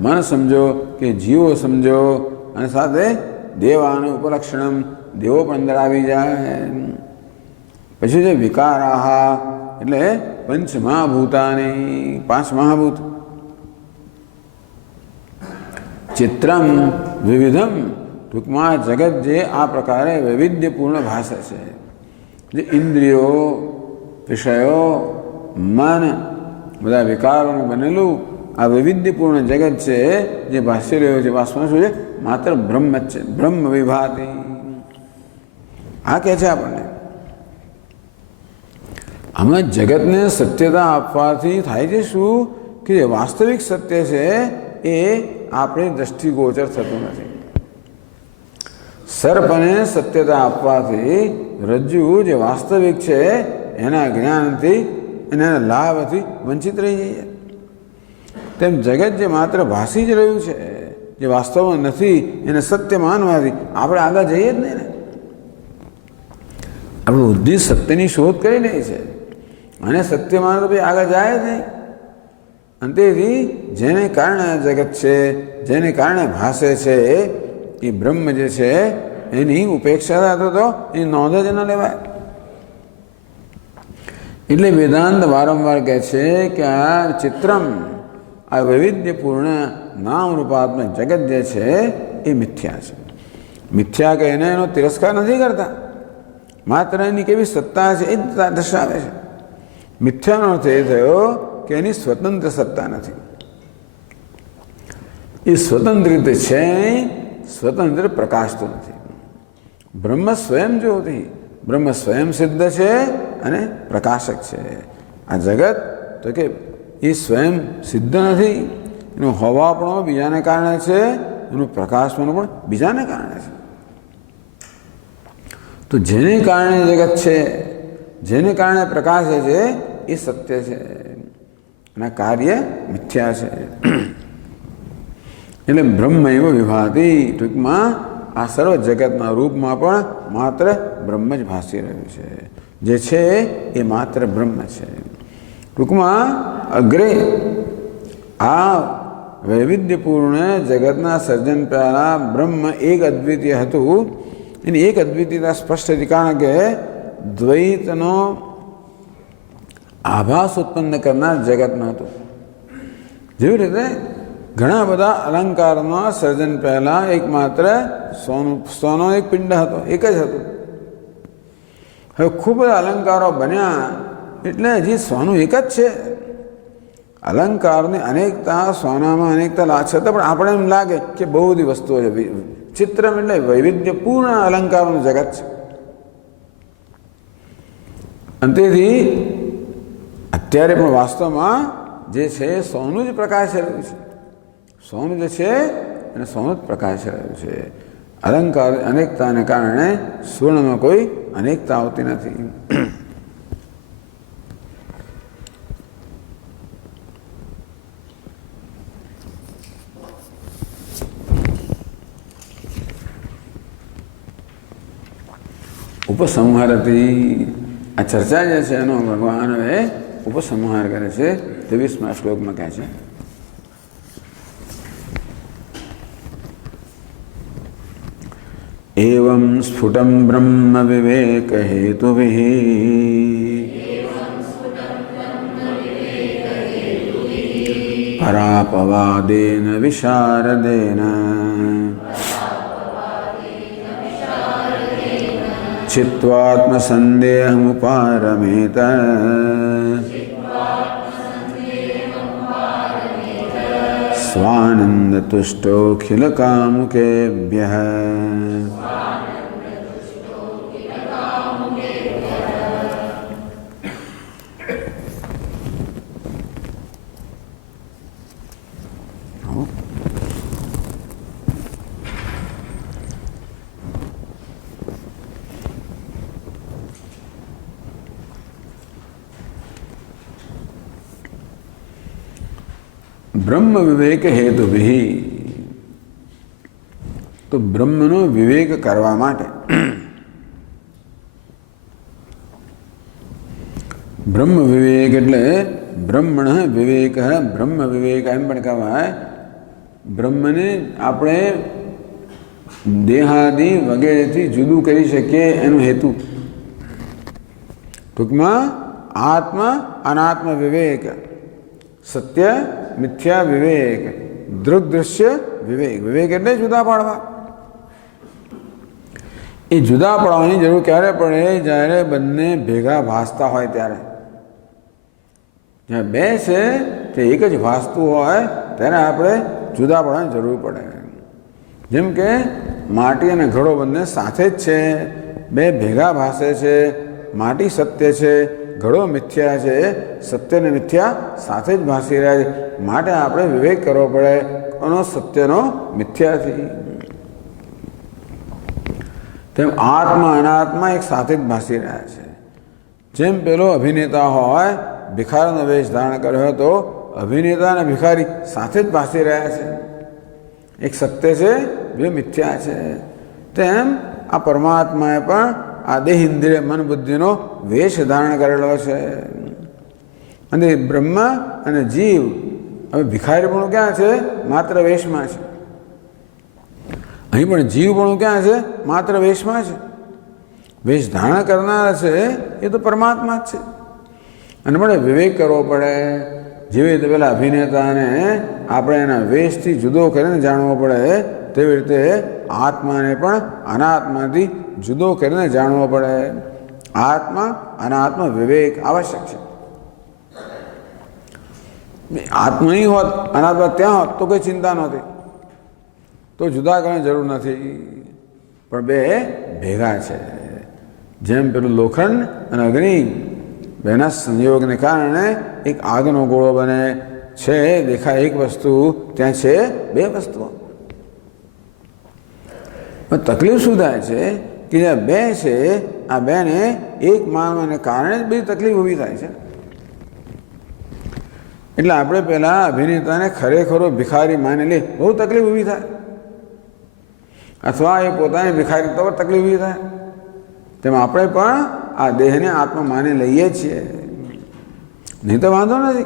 મન સમજો કે જીવો સમજો, અને સાથે દેવાનું ઉપલક્ષણમ દેવો પણ અંદર આવી જાય. પછી છે વિકારાહા એટલે પંચ મહાભૂતાની, 5 મહાભૂત. ચિત્રમ વિવિધમ ટૂંકમાં જગત જે આ પ્રકારે વૈવિધ્યપૂર્ણ ભાષા છે. જે ઇન્દ્રિયો, વિષયો, મન બધા વિકારોનું બનેલું આ વૈવિધ્યપૂર્ણ જગત છે જે ભાષ્ય રહ્યો છે. વાસ્તવમાં શું છે? માત્ર બ્રહ્મ જ છે. બ્રહ્મ વિભાતિ આ કહે છે આપણને. આમાં જગતને સત્યતા આપવાથી થાય છે શું કે જે વાસ્તવિક સત્ય છે એ આપણે દ્રષ્ટિગોચર થતું નથી. સર્પને સત્યતા આપવાથી રજ્જુ જે વાસ્તવિક છે એના જ્ઞાનથી એના લાભથી વંચિત રહી જઈએ. તેમ જગત જે માત્ર ભાસી જ રહ્યું છે, જે વાસ્તવમાં નથી, એને સત્ય માનવાથી આપણે આગળ જઈએ જ નહીં ને. આપણું બુદ્ધિ સત્યની શોધ કરી લે છે અને સત્ય માનો તો ભાઈ આગળ જાય જ નહીં. અને તેથી જેને કારણે જગત છે, જેને કારણે ભાષે છે એ બ્રહ્મ જે છે એની ઉપેક્ષા થતો તો એની નોંધ જ ન લેવાય. એટલે વેદાંત વારંવાર કહે છે કે આ ચિત્રમ, આ વૈવિધ્યપૂર્ણ નામ રૂપાત્મક જગત જે છે એ મિથ્યા છે. મિથ્યા કહીને એનો તિરસ્કાર નથી કરતા, માત્ર એની કેવી સત્તા છે એ જ દર્શાવે છે. મિથ્યાનો અર્થ એ થયો કે એની સ્વતંત્ર સત્તા નથી. એ સ્વતંત્ર રીતે છે, સ્વતંત્ર પ્રકાશતો નથી. બ્રહ્મ સ્વયં જ્યોતિ, બ્રહ્મ સ્વયં સિદ્ધ છે અને પ્રકાશક છે. આ જગત તો કે એ સ્વયં સિદ્ધ નથી, એનું હોવાપણું બીજાને કારણે છે, એનું પ્રકાશપણું પણ બીજાને કારણે છે. તો જેને કારણે જગત છે, જેને કારણે પ્રકાશે છે એ સત્ય છે, એના કાર્ય મિથ્યા છે. એટલે બ્રહ્મ એવ વિભાતિ. ટૂંકમાં આ સર્વ જગતના રૂપમાં પણ માત્ર બ્રહ્મ જ ભાસી રહ્યું છે. જે છે એ માત્ર બ્રહ્મ છે. ટૂંકમાં અગ્રે આ વૈવિધ્યપૂર્ણ જગતના સર્જન પહેલાં બ્રહ્મ એક અદ્વિતીય હતું. એની એક અદ્વિતીયતા સ્પષ્ટ હતી, કારણ કે દ્વૈતનો આભાસ ઉત્પન્ન કરનાર જગત નહોતું. જેવી રીતે ઘણા બધા અલંકારોના સર્જન પહેલાં એકમાત્ર સોનો એક પિંડ હતો, એક જ હતું. હવે ખૂબ બધા અલંકારો બન્યા એટલે હજી સોનું એક જ છે. અલંકારની અનેકતા, સોનામાં અનેકતા છતાં પણ આપણે એમ લાગે કે બહુ બધી વસ્તુઓ છે. ચિત્રમ એટલે વૈવિધ્યપૂર્ણ અલંકારોનું જગત છે. અને તેથી અત્યારે પણ વાસ્તવમાં જે છે સોનું જ પ્રકાશ રહ્યું છે. સોનું જે છે એને સોનું જ પ્રકાશ રહ્યું છે. અલંકાર અનેકતાને કારણે સુવર્ણમાં કોઈ અનેકતા આવતી નથી. ઉપસંહાર હતી. આ ચર્ચા જે છે એનો ભગવાન હવે ઉપસંહાર કરે છે. 23મા શ્લોકમાં કહે છે, एवं स्फुटं ब्रह्म विवेक हेतुभिः परापवादेन विशारदेन चित्वात्मसन्देहमुपारमेत स्वानन्दतुष्टोऽखिलकामुकेभ्यः। ब्रह्म विवेक हेतु भी तो ब्रह्मनो विवेक करवा माटे ब्रह्म विवेक एटले ब्रह्मण विवेक ब्रह्म विवेक एम पण कहेवाय ब्रह्मने आपणे देहादि वगैरेथी जुदू करी शकीए एनो हेतु टूंकमां आत्म अनात्म विवेक सत्य मिथ्या विवेक दृग दृश्य विवेक विवेक एटले जुदा पाड़वा ए जुदा पड़वानी जरूर क्यारे पड़े ज्यारे बंने भेगा भासता होय त्यारे ज्यां बे छे ते एक ज भासतुं होय त्यारे आपणे जुदा पड़वानी जरूर पड़े जेम के माटी अने घड़ो बंने साथे ज छे बे भेगा भासे छे माटी सत्य छे घड़ो मिथ्या है सत्य ने मिथ्या साथ ज भासी रहे माटे आपणे विवेक करवो पड़े कोनो सत्यनो मिथ्या थी तेम आत्मा अनात्मा एक साथ ज भासी रह्या छे जेम पेलो अभिनेता होय भिखारीनो वेश धारण कर्यो तो अभिनेता ने भिखारी साथ ज भासी रह्या छे एक सत्य छे बे मिथ्या छे तेम आ परमात्माए पण आ देह इंद्रिय मन बुद्धिनो वेश धारण करेलो छे अने ब्रह्म अने जीव हवे भिखारीपणुं क्यां छे मात्र वेशमां छे અહીં પણ જીવપણું ક્યાં છે માત્ર વેશમાં છે વેશ ધારણ કરનાર છે એ તો પરમાત્મા જ છે અને મને વિવેક કરવો પડે જેવી રીતે પેલા અભિનેતાને આપણે એના વેશથી જુદો કરીને જાણવો પડે તેવી રીતે આત્માને પણ અનાત્માથી જુદો કરીને જાણવો પડે આત્મા અનાત્મ વિવેક આવશ્યક છે આત્મા નહીં હોત અનાત્મા ત્યાં હોત તો કોઈ ચિંતા નહોતી तो जुदा करने जरूर नहीं पण बे भेगा छे जेम पेलुं लोखंड अने अग्नि बेना संयोग ने कारणे एक आगनो गोळो बने छे देखाय एक वस्तु त्यां छे बे वस्तुओ पण तकलीफ शुं थाय छे कि जे बे छे आ बेने एक मानवाने कारणे ज बधी तकलीफ ऊभी थाय छे એટલે આપણે પહેલા અભિનેતાને ખરેખરો ભિખારી માની લે બહુ તકલીફ ઊભી થાય अथवा ये पोताने भिखारीत्व पर तकलीफ भी थाय तेम आपणे पण आ देहने आत्मा मानी लईए छीए नहीं तो वांधो नहीं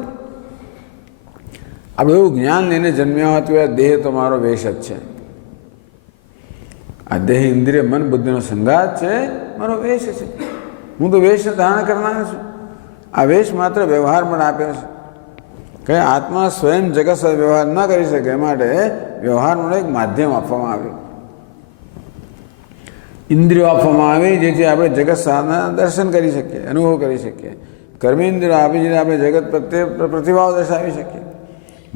आप एवं ज्ञान लईने जन्म्या होय तो देह तो मारो वेश ज छे आ देह इंद्रिय मन बुद्धिनो संगात छे मारो वेश छे हूँ तो वेश धारण करनार छुं आ वेश मात्र व्यवहार पण आप्यो छे के आत्मा स्वयं जगत साथे व्यवहार न करी शके माटे व्यवहारनो एक माध्यम आपवामां आव्युं इंद्रियों आपवामां आवी जेथी आपणे जगत सामे दर्शन करी शकीए अनुभव करी शकीए कर्मेन्द्रियो आपी जेथी आपणे जगत प्रत्ये प्रतिभाव दर्शावी शकीए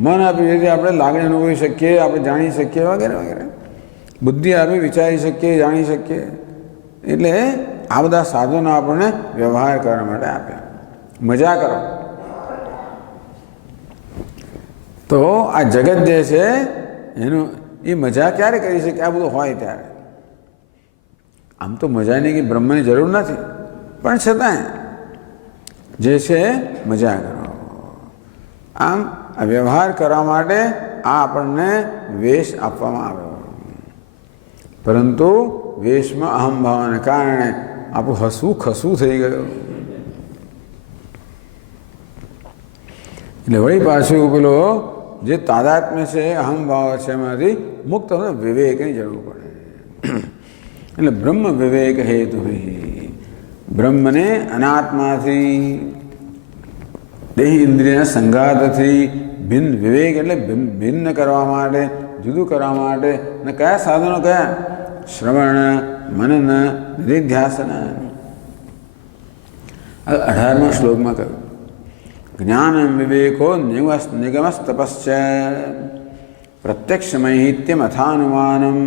मन आपी जेथी आपणे लागणी अनुभवी शकीए आपणे जाणी शकीए वगैरे वगैरे बुद्धि आपी विचारी शकीए जाणी शकीए एटले आ बधा साधनो आपणे व्यवहार करवा माटे आप्या मजा करो तो आ जगत जे छे एनो ए मजा क्यारे करी शके आ बधुं होय त्यारे आम तो मजा नहीं कि ब्रह्म की जरूर नहीं पण छतांय जे छे मजा करो आम व्यवहार करवा माटे आ आपणने वेश आपवामां आव्यो परंतु वेश में अहम भावने कारणे आपणुं हसवुं खसवुं थई गयुं એટલે વળી પાછું પેલો જે તાદાત્મ્ય છે અહમ ભાવ છે એમાંથી મુક્ત વિવેકની જરૂર પડે એટલે બ્રહ્મ વિવેક હેતુ બ્રહ્મને અનાત્માથી દેહ ઇન્દ્રિયના સંઘાતથી ભિન્ન વિવેક એટલે ભિન્ન કરવા માટે, જુદું કરવા માટે ને કયા સાધનો કયા? શ્રવણ, મનન, નિધિધ્યાસન. 18મા શ્લોકમાં કહ્યું જ્ઞાન વિવેકો નિગમસ્તપશ્ચ પ્રત્યક્ષમૈહિત્યમ અથાનુમાનમ.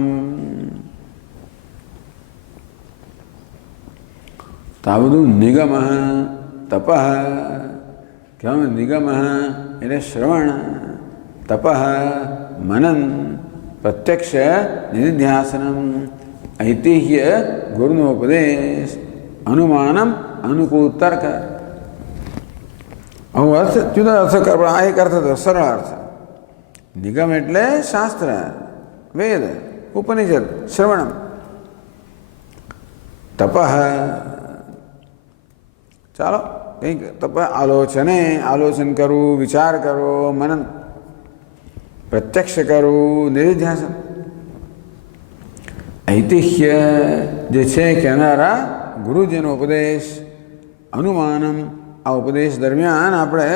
તો આ બધું નિગમ તપ કહેવામાં. નિગમ એટલે શ્રવણ, તપ, મનન, પ્રત્યક્ષ નિધિધ્યાસનમ, ઐતિહ્ય ગુરુનો ઉપદેશ, અનુમાનમ અનુકૂળ તર્ક. આવું અર્થ જુદા અર્થ કરવા. આ એક અર્થ હતો સરળ અર્થ. નિગમ એટલે શાસ્ત્ર, વેદ, ઉપનિષદ, શ્રવણમ. તપ, ચાલો કંઈક તપ, આલોચન કરવું, વિચાર કરવો, મનન, પ્રત્યક્ષ કરવું, નિધિધ્યાસન. ઐતિહ્ય જે છે કહેનારા ગુરુજીનો ઉપદેશ, અનુમાનમ આ ઉપદેશ દરમિયાન આપણે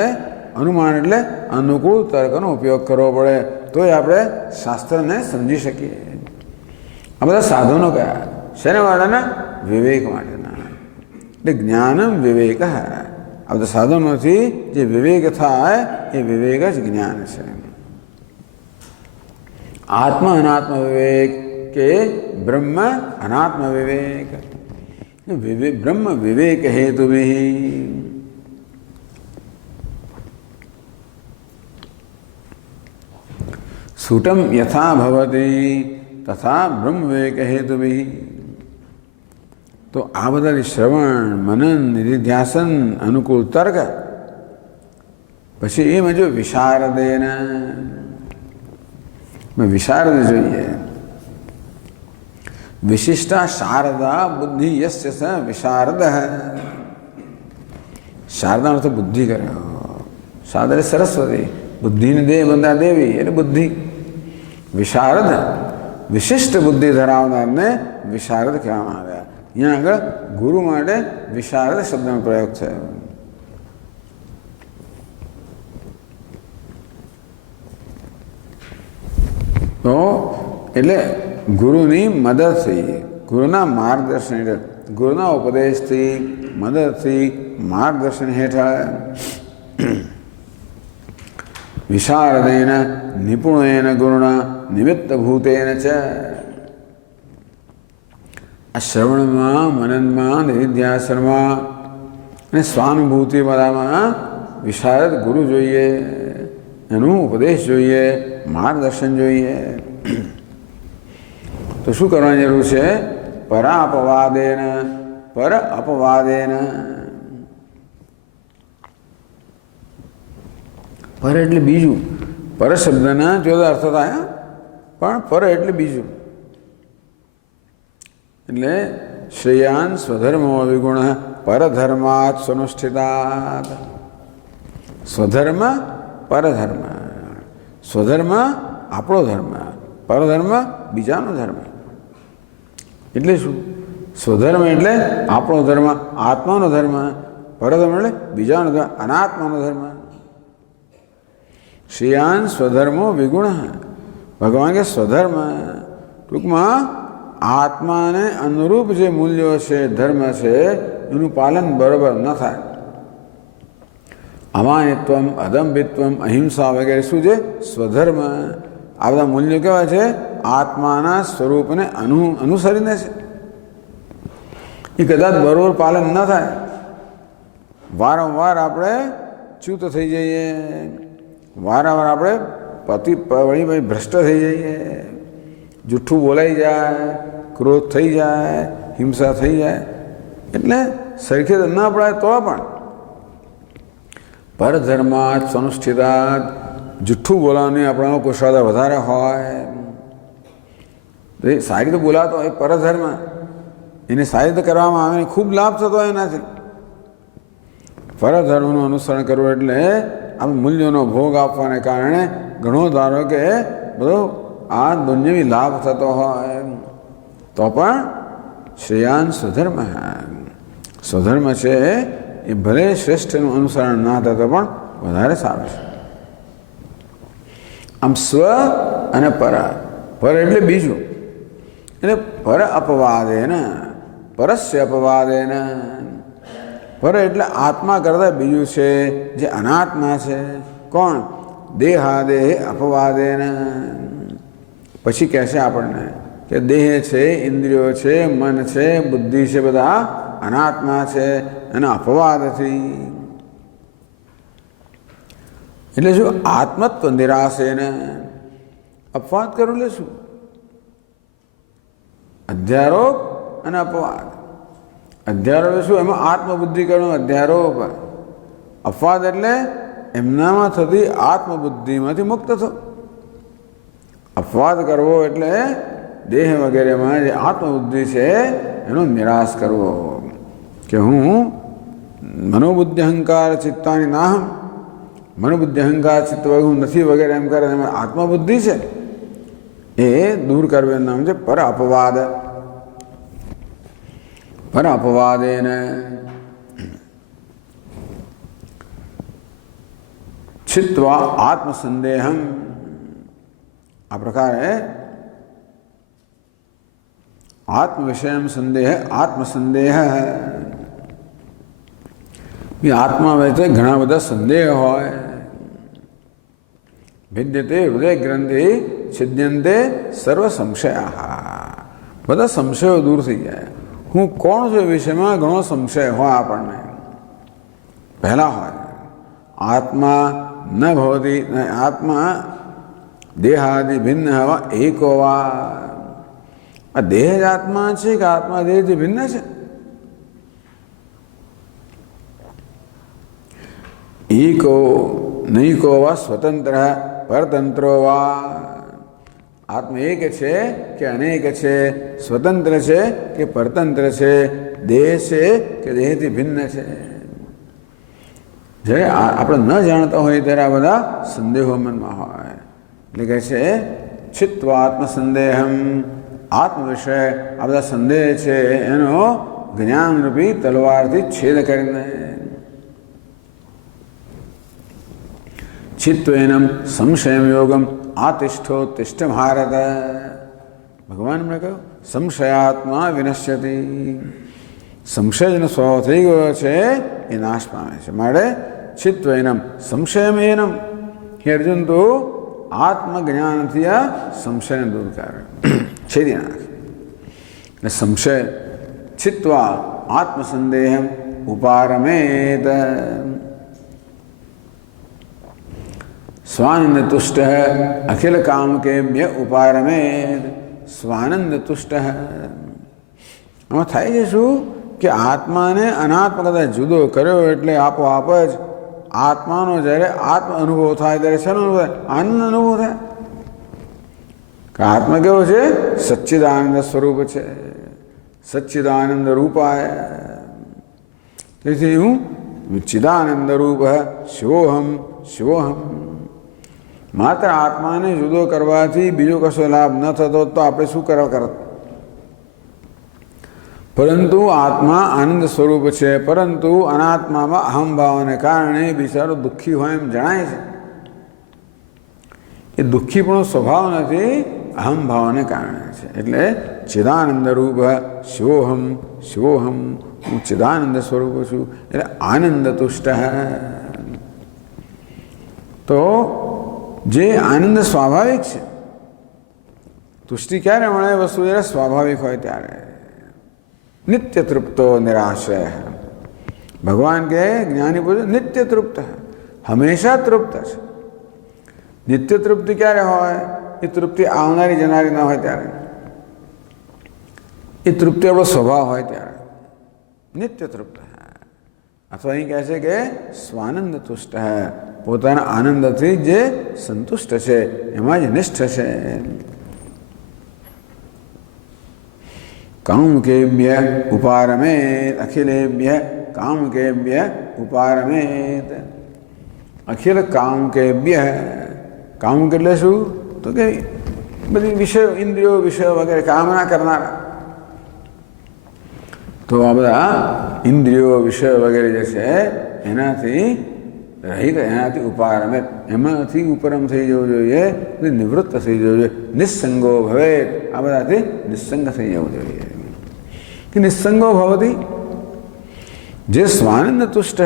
અનુમાન એટલે અનુકૂળ તર્કનો ઉપયોગ કરવો પડે તોય આપણે શાસ્ત્રને સમજી શકીએ. આ બધા સાધનો કયા? શેના માટેના? વિવેક માટેના. એટલે જ્ઞાનમ વિવેક. આ બધા સાધનોથી જે વિવેક થાય એ વિવેક જ જ્ઞાન છે. આત્મ અનાત્મ વિવેક કે બ્રહ્મ અનાત્મ વિવેક. બ્રહ્મ વિવેક હેતુ સુટમ યથા ભવતી તથા બ્રહ્મ વિવેક હેતુ. તો આ બધા શ્રવણ, મનન, નિધિધ્યાસન, અનુકૂળ તર્ક, પછી એમાં જો વિશારદેન, વિશારદ જોઈએ. વિશિષ્ટા શારદા બુદ્ધિ યસ્ય સ વિશારદ. શારદાનો અર્થ બુદ્ધિ કર્યો. શારદ એટલે સરસ્વતી, બુદ્ધિને દેહ બંધા દેવી એટલે બુદ્ધિ. વિશારદ વિશિષ્ટ બુદ્ધિ ધરાવનારને વિશારદ કહેવામાં આવ્યા. અહીંયા આગળ ગુરુ માટે વિશારદ શબ્દનો પ્રયોગ થયો. તો એટલે ગુરુની મદદથી, ગુરુના માર્ગદર્શન હેઠળ, ગુરુના ઉપદેશથી, મદદથી, માર્ગદર્શન હેઠળ વિશારદેન નિપુણેન ગુરુણા નિમિત્તભૂતેન ચ. આ શ્રવણમાં, મનનમાં, નિધિધ્યાસનમાં અને સ્વાનુભૂતિ બધામાં વિશારદ ગુરુ જોઈએ, એનું ઉપદેશ જોઈએ, માર્ગદર્શન જોઈએ. તો શું કરવાની જરૂર છે? પર અપવાદેન. પર એટલે બીજું. પર શબ્દના જુદા અર્થ થાય, પણ પર એટલે બીજું. એટલે શ્રેયાન સ્વધર્મો વિગુણ પરધર્માત સ્વનુષ્ઠિતાત. સ્વધર્મ, પરધર્મ. સ્વધર્મ આપણો ધર્મ, પરધર્મ બીજાનો ધર્મ. એટલે શું? સ્વધર્મ એટલે આપણો ધર્મ, આત્માનો ધર્મ. પરધર્મ એટલે બીજાનો ધર્મ, અનાત્માનો ધર્મ. શ્રેયાન સ્વધર્મો વિગુણ. ભગવાન કે સ્વધર્મ ટૂંકમાં આત્માને અનુરૂપ જે મૂલ્યો છે, ધર્મ છે, એનું પાલન બરાબર ન થાય. અમાનિત્વમ, અદંભિત્વમ, અહિંસા વગેરે શું છે? સ્વધર્મ. આ બધા મૂલ્યો કેવા છે? આત્માના સ્વરૂપને અનુસરીને છે. એ કદાચ બરોબર પાલન ન થાય, વારંવાર આપણે ચ્યુત થઈ જઈએ, વારંવાર આપણે વળી ભ્રષ્ટ થઈ જઈએ, જૂઠું બોલાઈ જાય, ક્રોધ થઈ જાય, હિંસા થઈ જાય. એટલે સરખી ન પડાય તો પણ પરધર્માત સ્વનુષ્ઠિતાત. જૂઠું બોલાવવાની આપણામાં કુશળતા વધારે હોય, સારી રીતે બોલાતો હોય પરધર્મ, એને સારી રીતે કરવામાં આવે, ખૂબ લાભ થતો હોય એનાથી. પરધર્મનું અનુસરણ કરવું એટલે આ મૂલ્યોનો ભોગ આપવાને કારણે ઘણો ધારો કે બધો આ દુન્યવી લાભ થતો હોય તો પણ શ્રેયાન સ્વધર્મ. સ્વધર્મ છે એ ભલે શ્રેષ્ઠનું અનુસરણ ના થતા પણ વધારે સારું છે. આમ સ્વ અને પર, પર એટલે બીજું, એટલે પર અપવાદેન, પરસ્ય અપવાદેન. પર એટલે આત્મા કરતાં બીજું છે જે અનાત્મા છે. કોણ? દેહાદેહ અપવાદેન. પછી કહેશે આપણને કે દેહ છે, ઇન્દ્રિયો છે, મન છે, બુદ્ધિ છે, બધા અનાત્મા છે એના અપવાદથી. એટલે શું? આત્મત્વ નિરાશેન. અપવાદ કરું એટલે શું? અધ્યારોપ અને અપવાદ. અધ્યારોપ શું? એમાં આત્મબુદ્ધિ કરવાનું અધ્યારોપ. અપવાદ એટલે એમનામાં થતી આત્મબુદ્ધિમાંથી મુક્ત થો. અપવાદ કરવો એટલે દેહ વગેરેમાં જે આત્મબુદ્ધિ છે એનો નિરાશ કરવો કે હું મનોબુદ્ધિ અહંકાર ચિત્તાની નાહમ, મનોબુદ્ધિ અહંકાર ચિત્ત હું નથી વગેરે એમ કરે એમાં આત્મબુદ્ધિ છે એ દૂર કરવાનું નામ છે પર અપવાદ. પર અપવાદેન છિત્વા આત્મસંદેહમ. આ પ્રકારે આત્મવિષય સંદેહ, આત્મસંદેહ. આત્મા વચ્ચે ઘણા બધા સંદેહ હોય. ભિદ્યતે હૃદય ગ્રંથિ છિદ્યંતે સર્વ સંશયા. બધા સંશયો દૂર થઈ જાય. હું કોણ છું એ વિષયમાં ઘણો સંશય હોય આપણને પહેલાં હોય. આત્મા ન ભવતી, આત્મા દેહાદિ ભિન્ન હવા એકો વા. આ દેહ જ આત્મા છે કે આત્મા દેહથી ભિન્ન છે? એકો નૈકો વા સ્વતંત્ર પરતંત્રો વા. આત્મા એક છે કે અનેક છે, સ્વતંત્ર છે કે પરતંત્ર છે, દેહ છે કે દેહથી ભિન્ન છે? જ્યારે આપણે ન જાણતા હોય ત્યારે આ બધા સંદેહો મનમાં હોય. એટલે કહે છે છિત્વા આત્મસંદેહમ. આત્મ વિષય આ બધા સંદેહ છે એનો જ્ઞાનરૂપી તલવારથી છેદ કરીને. ચિત્વેનમ સંશયમ યોગમ આતિષ્ઠો તિષ્ઠ ભારત. ભગવાન એમણે કહ્યું સંશયાત્મા વિનશ્યતિ. સંશય જેનો સ્વભાવ થઈ ગયો છે એ નાશ પામે છે. માટે ચિત્વેનમ સંશયમ એનમ. હે અર્જુન, તો આત્મજ્ઞાનથી આ સંશયને દૂર કરે, છેદી નાખે. એટલે સંશય છિત્વા આત્મસંદેહમ ઉપારમેત. સ્વાનંદ તુષ્ટ અખિલ કામ કેમ્ય ઉપારમેત. સ્વાનંદ તુષ્ટ. આમાં થાય છે શું કે આત્માને અનાત્મા કરતાં જુદો કર્યો એટલે આપોઆપ જ આત્માનો જ્યારે આત્મ અનુભવ થાય ત્યારે શેનો અનુભવ થાય? આનંદ અનુભવ થાય. કે આત્મા કેવો છે? સચ્ચિદાનંદ સ્વરૂપ છે, સચ્ચિદાનંદ રૂપાય. તેથી હું ચિદાનંદ રૂપ શિવોહમ શિવોહમ. માત્ર આત્માને જુદો કરવાથી બીજો કશો લાભ ન થતો તો આપણે શું કરવા કરત? પરંતુ આત્મા આનંદ સ્વરૂપ છે, પરંતુ અનાત્મામાં અહમભાવને કારણે બિચારો દુઃખી હોય એમ જણાય છે. એ દુઃખીપણો સ્વભાવ નથી, અહમભાવને કારણે છે. એટલે ચિદાનંદ રૂપ શિવોહમ શિવોહમ. હું ચિદાનંદ સ્વરૂપ છું એટલે આનંદ તુષ્ટ. તો જે આનંદ સ્વાભાવિક છે, તુષ્ટિ ક્યારે મળે? વસ્તુ જ્યારે સ્વાભાવિક હોય ત્યારે. નિત્ય તૃપ્તો નિરાશ્રય. ભગવાન કહે જ્ઞાની પુરુષ નિત્ય તૃપ્ત, હંમેશા તૃપ્ત છે. નિત્ય તૃપ્તિ ક્યારે હોય? એ તૃપ્તિ આવનારી જનારી ના હોય ત્યારે. એ તૃપ્તિ આપણો સ્વભાવ હોય ત્યારે નિત્ય તૃપ્ત. અથવા અહીં કહે છે કે સ્વાનંદ તુષ્ટ. પોતાના આનંદથી જે સંતુષ્ટ છે એમાં જ નિષ્ઠ છે. કામકેભ્ય ઉપારમેત. અખિલેભ્ય કામકેભ્ય ઉપારમેત. અખિલ કામકેભ્ય. કામ એટલે શું? તો કે બધી વિષયો, ઇન્દ્રિયો, વિષયો વગેરે કામના કરનારા. તો આ બધા ઇન્દ્રિયો વિષય વગેરે જે છે એનાથી રહિત, એનાથી ઉપારમિત, એમાંથી ઉપરમ થઈ જવું જોઈએ, નિવૃત્ત થઈ જવું જોઈએ. નિસ્સંગો ભવે, આ બધાથી નિસ્સંગ થઈ જવું જોઈએ. કે નિસ્સંગો ભવતી, જે સ્વાનંદ તુષ્ટ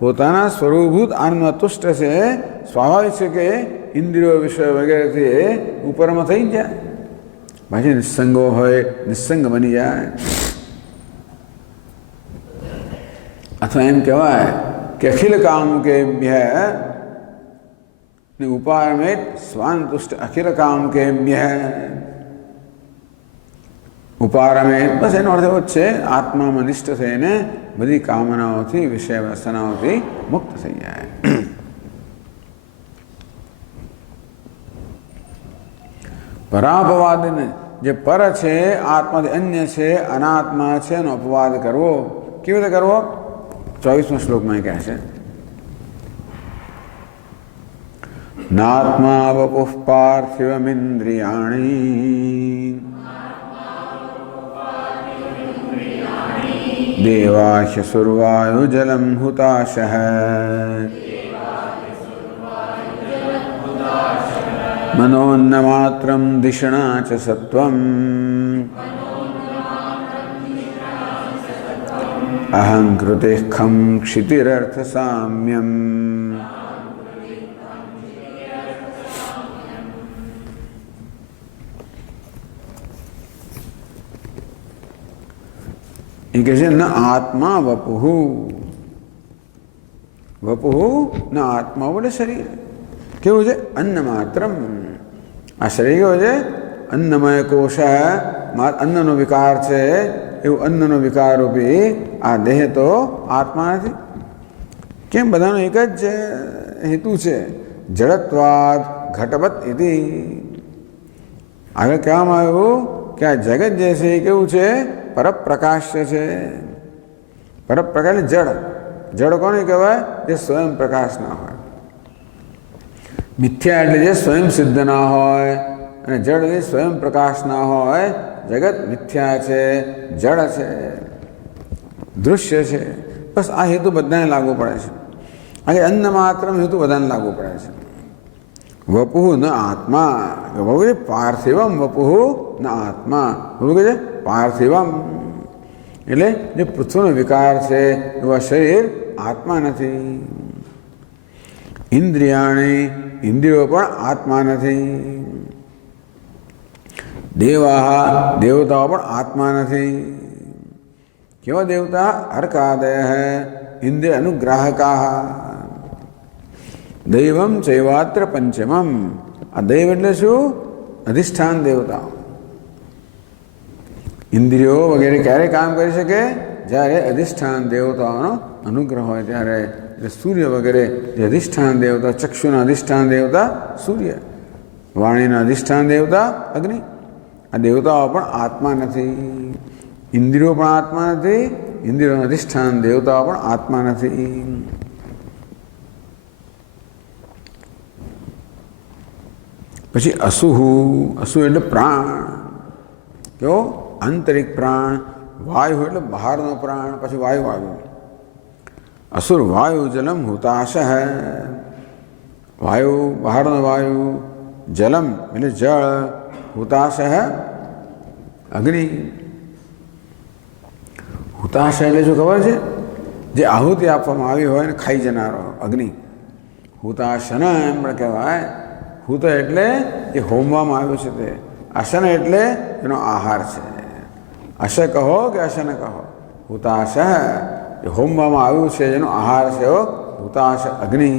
પોતાના સ્વરૂપભૂત આનંદમાં તુષ્ટ છે, સ્વાભાવિક છે કે ઇન્દ્રિયો વિષય વગેરેથી ઉપરમાં થઈ જાય. પછી નિસ્સંગો હોય, નિસ્સંગ બની જાય. અથવા એમ કહેવાય કે અખિલ કામ કે ઉપારમેત સ્વાનતુષ્ટ અખિલ કામ કે ઉપારમેત, બસ એનો અર્થ એવો જ છે આત્મામાં નિષ્ઠ થઈને બધી કામનાઓથી, વિષય વાસનાઓથી મુક્ત થઈ જાય. પરાપવાદને, જે પર છે, આત્માથી અન્ય છે, અનાત્મા છે, એનો અપવાદ કરવો. કેવી રીતે કરવો? 24મા શ્લોકમાં કહે છે, નાત્મા વપુઃ પાર્થિવમિન્દ્રિયાણિ દેવાહ્યસુર્વાયુજલમ હુતાશઃ મનોન્નમાત્રમ દિષણા ચ સત્વમ અહંકૃતે ખમ ક્ષિતિરર્થ સામ્યમ. એ કહે છે ન આત્મા વપુઃ, વપુઃ ન આત્મા બોલે શરીર. કેવું છે? અન્ન માત્રમ. આ શરીર કેવું છે? અન્નમય કોશ, અન્નનો વિકાર છે, એવું અન્નનો વિકાર રૂપી આ દેહ તો આત્મા નથી. કેમ? બધાનો એક જ હેતુ છે, જડત્વાદ ઘટવત ઇતિ. આગળ કહેવામાં આવ્યું કે આ જગત જે છે એ કેવું છે? પરપ્રકાશ છે. પરપ્રકાશ એટલે જડ. જડ કોને કહેવાય? જે સ્વયં પ્રકાશ ના હોય. મિથ્યા એટલે જે સ્વયં સિદ્ધ ના હોય, અને જડ એટલે સ્વયં પ્રકાશ ના હોય. જગત મિથ્યા છે, જડ છે, દૃશ્ય છે. બસ આ હેતુ બધાને લાગુ પડે છે. આ અન્ન માત્ર હેતુ બધાને લાગુ પડે છે. વપુઃ ન આત્મા, વપુ છે પાર્થિવમ, વપુઃ ન આત્મા, વપુ કે છે પાર્થિવમ. એટલે જે પૃથ્વીનો વિકાર છે એવા શરીર આત્મા નથી. ઇન્દ્રિયાણી, ઇન્દ્રિયો પણ આત્મા નથી. દેવા, દેવતાઓ પણ આત્મા નથી. કેવા દેવતા? હરકાદય ઇન્દ્રિય અનુગ્રાહકા. દૈવમ ચૈવાત્ર પંચમમ. આ દૈવ એટલે શું? અધિષ્ઠાન દેવતાઓ. ઇન્દ્રિયો વગેરે ક્યારે કામ કરી શકે? જ્યારે અધિષ્ઠાન દેવતાઓનો અનુગ્રહ હોય ત્યારે. એટલે સૂર્ય વગેરે જે અધિષ્ઠાન દેવતા, ચક્ષુના અધિષ્ઠાન દેવતા સૂર્ય, વાણીના અધિષ્ઠાન દેવતા અગ્નિ. આ દેવતાઓ પણ આત્મા નથી. ઇન્દ્રિયો પણ આત્મા નથી, ઇન્દ્રિયોના અધિષ્ઠાન દેવતાઓ પણ આત્મા નથી. પછી અસુહુ, અસુ એટલે પ્રાણ. કેવો? આંતરિક પ્રાણ. વાયુ એટલે બહારનો પ્રાણ. પછી વાયુ આવ્યો. અસુર વાયુ જલમ હુતાશઃ. વાયુ, બહારનો વાયુ. જલમ એટલે જળ. હુતાશઃ અગ્નિ. હુતાશઃ એટલે શું ખબર છે? જે આહુતિ આપવામાં આવી હોય ને ખાઈ જનારો અગ્નિ. હુતાશન એમ પણ કહેવાય. હુત એટલે જે હોમવામાં આવ્યું છે તે. અશન એટલે એનો આહાર છે. અશ કહો કે અશન કહો. હુતાશ એ હોમવામાં આવ્યું છે જેનો આહાર છે એવો હુતાશ અગ્નિ.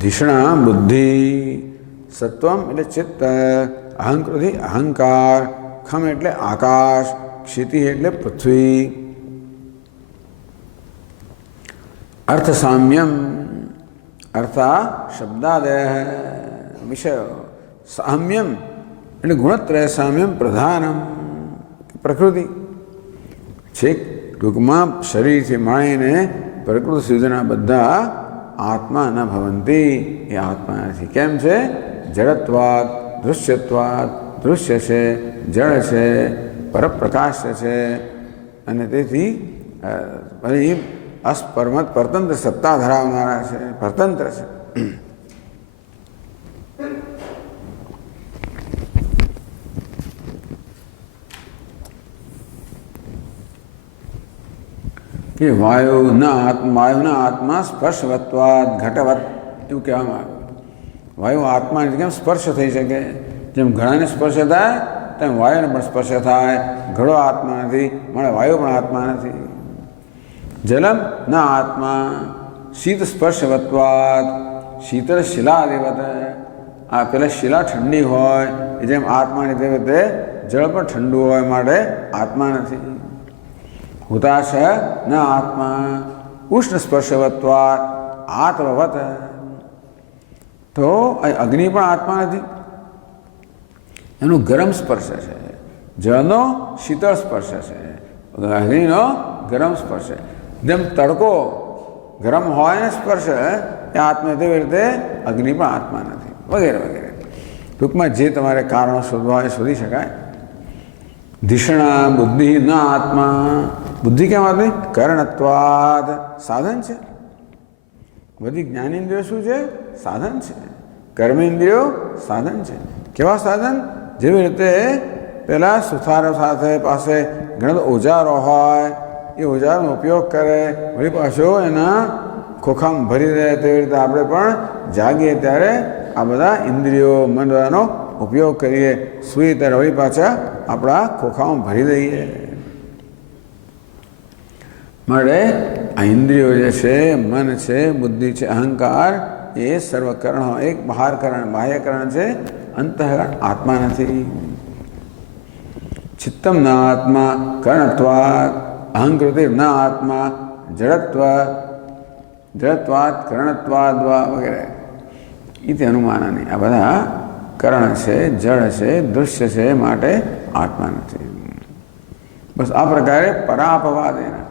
ધિષણા બુદ્ધિ. સત્વમ એટલે ચિત્ત. અહંકૃતિ અહંકાર. ખમ એટલે આકાશ. ક્ષિતિ એટલે પૃથ્વી. અર્થ સામ્યમ. અર્થા શબ્દાદય વિષયો. સામ્યમ એટલે ગુણત્રય સામ્યમ પ્રધાનમ. પ્રકૃતિ છેક ટૂંકમાં શરીરથી માંડીને પ્રકૃતિ સુધીના બધા આત્મા ન ભવંતી. એ આત્મા નથી. કેમ છે? જડત્વાદ, દૃશ્યત્વાદ, દૃશ્ય છે, જળ છે, પરપ્રકાશ છે અને તેથી અસ્પરમત પરતંત્ર સત્તા ધરાવનારા છે, પરતંત્ર છે. કે વાયુના આત્મા સ્પર્શવત્વાદ ઘટવત એવું કહેવામાં આવ્યું. વાયુ આત્માને કેમ સ્પર્શ થઈ શકે? જેમ ઘડાને સ્પર્શ થાય તેમ વાયુને પણ સ્પર્શ થાય. ઘડો આત્મા નથી, મળે વાયુ પણ આત્મા નથી. જલમ ના આત્મા શીત સ્પર્શવત્વાદ શીતળ શિલાદેવત. આ પેલા શિલા ઠંડી હોય જેમ આત્માની દેવતે જળ પણ ઠંડુ હોય માટે આત્મા નથી. હુતાશ ન આત્મા ઉષ્ણ સ્પર્શવત્વાદ આત્મવત. તો અગ્નિ પણ આત્મા નથી, એનું ગરમ સ્પર્શ છે. જળનો શીતળ સ્પર્શ છે, અગ્નિનો ગરમ સ્પર્શ. જેમ તડકો ગરમ હોય ને સ્પર્શ એ આત્મા, તેવી રીતે અગ્નિ પણ આત્મા નથી, વગેરે વગેરે. ટૂંકમાં જે તમારે કારણો શોધવા હોય શોધી શકાય. ધિષણા બુદ્ધિ ન આત્મા. બુદ્ધિ કેમ આત્મી? કર્ણત્વાદ સાધન છે. બધી જ્ઞાનેન્દ્રિયો શું છે? સાધન છે. કર્મેન્દ્રિયો સાધન છે. કેવા સાધન? જેવી રીતે પેલા સુથારો સાથે પાસે ઘણા ઓજારો હોય, એ ઓજારનો ઉપયોગ કરે, વળી પાછો એના ખોખામાં ભરી દે. તેવી રીતે આપણે પણ જાગીએ ત્યારે આ બધા ઇન્દ્રિયો મનનો ઉપયોગ કરીએ. સૂઈએ ત્યારે વળી પાછા આપણા ખોખામાં ભરી દઈએ. માટે આ ઇન્દ્રિયો જે છે, મન છે, બુદ્ધિ છે, અહંકાર, એ સર્વકરણ એક બહારકરણ બાહ્યકરણ છે, અંતઃકરણ આત્મા નથી. ચિત્તમ ન આત્મા કર્ણત્વાદ અહંકૃતિ ન આત્મા જડત્વાદ કર્ણત્વાદ વગેરે ઇતિ અનુમાનાની. આ બધા કરણ છે, જળ છે, દૃશ્ય છે, માટે આત્મા નથી. બસ આ પ્રકારે પરાપવાદેના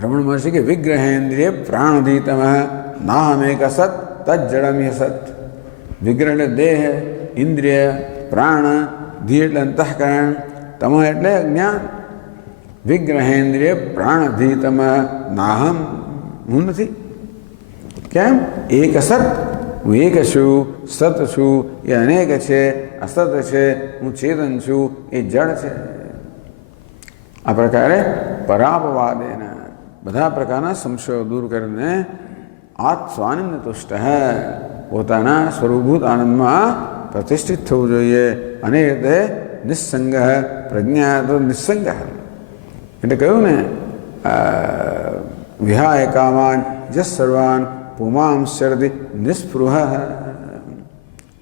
રમણ મહર્ષિ કે વિગ્રહેન્દ્રિય પ્રાણધીતમ નાહમેક સત તજ્જડમ્ય સત. વિગ્રહ એટલે દેહ, ઇન્દ્રિય, પ્રાણ, ધી એટલે અંતઃકરણ, તમ એટલે જ્ઞાન. વિગ્રહેન્દ્રિય પ્રાણધીતમ નાહમ, હું નથી. કેમ? એક સત, હું એક છું, સત છું, એ અનેક છે, અસત છે, હું ચેતન છું, એ જળ છે. આ પ્રકારે પરાપવાદેના બધા પ્રકારના સંશયો દૂર કરીને આત્સ્વાનંદ તુષ્ટ પોતાના સ્વરૂપભૂત આનંદમાં પ્રતિષ્ઠિત થવું જોઈએ. અને રીતે નિસ્સંગ પ્રજ્ઞા તો નિસ્સંગ એટલે કહ્યું ને, વિહાય કામાન યસ સર્વાન પુમામ શરદી નિસ્પૃહ.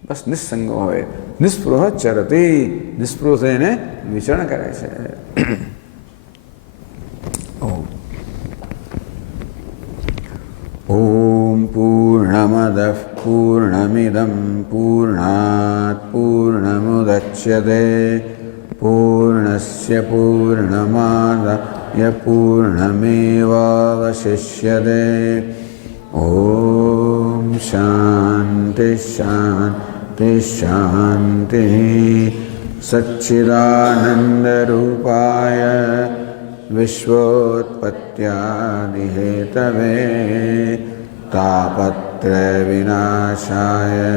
બસ નિસ્સંગ હોય, નિસ્પૃહ ચરતી, નિસ્પૃહ થઈને વિચરણ કરે છે. ઓમ પૂર્ણમદઃ પૂર્ણમિદં પૂર્ણાત પૂર્ણમુદચ્યતે પૂર્ણસ્ય પૂર્ણમાદાય પૂર્ણમેવાવશિષ્યતે. ઓમ શાંતિ શાંતિ શાંતિ. સચ્ચિદાનંદરૂપાય વિશ્વોત્પત્યાદિહેતવે તાપત્રય વિનાશાય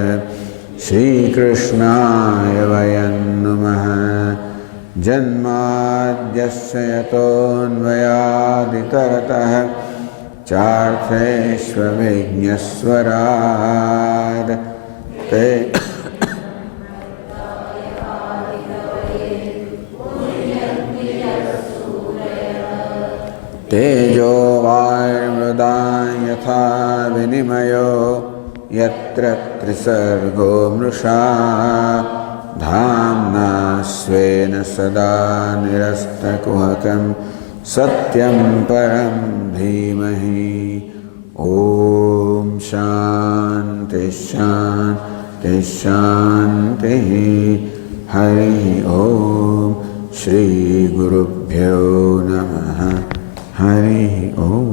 શ્રીકૃષ્ણાય વયં નમઃ. જન્માદ્યસ્ય યતોન્વયાદિતરતઃ ચાર્થેષ્વવિઘ્નસ્વરાદ તે તેજો વાયુર્મૃદા યથા વિનિમયો યત્ર ત્રિસર્ગો મૃષા ધામ્ના સ્વેન સદા નિરસ્તકુહકં સત્યં પરમ ધીમહિ. ઓમ શાંતિ શાંતિ શાંતિ. હરિ ઓમ. શ્રી ગુરુભ્યો નમઃ. હરિ ઓમ.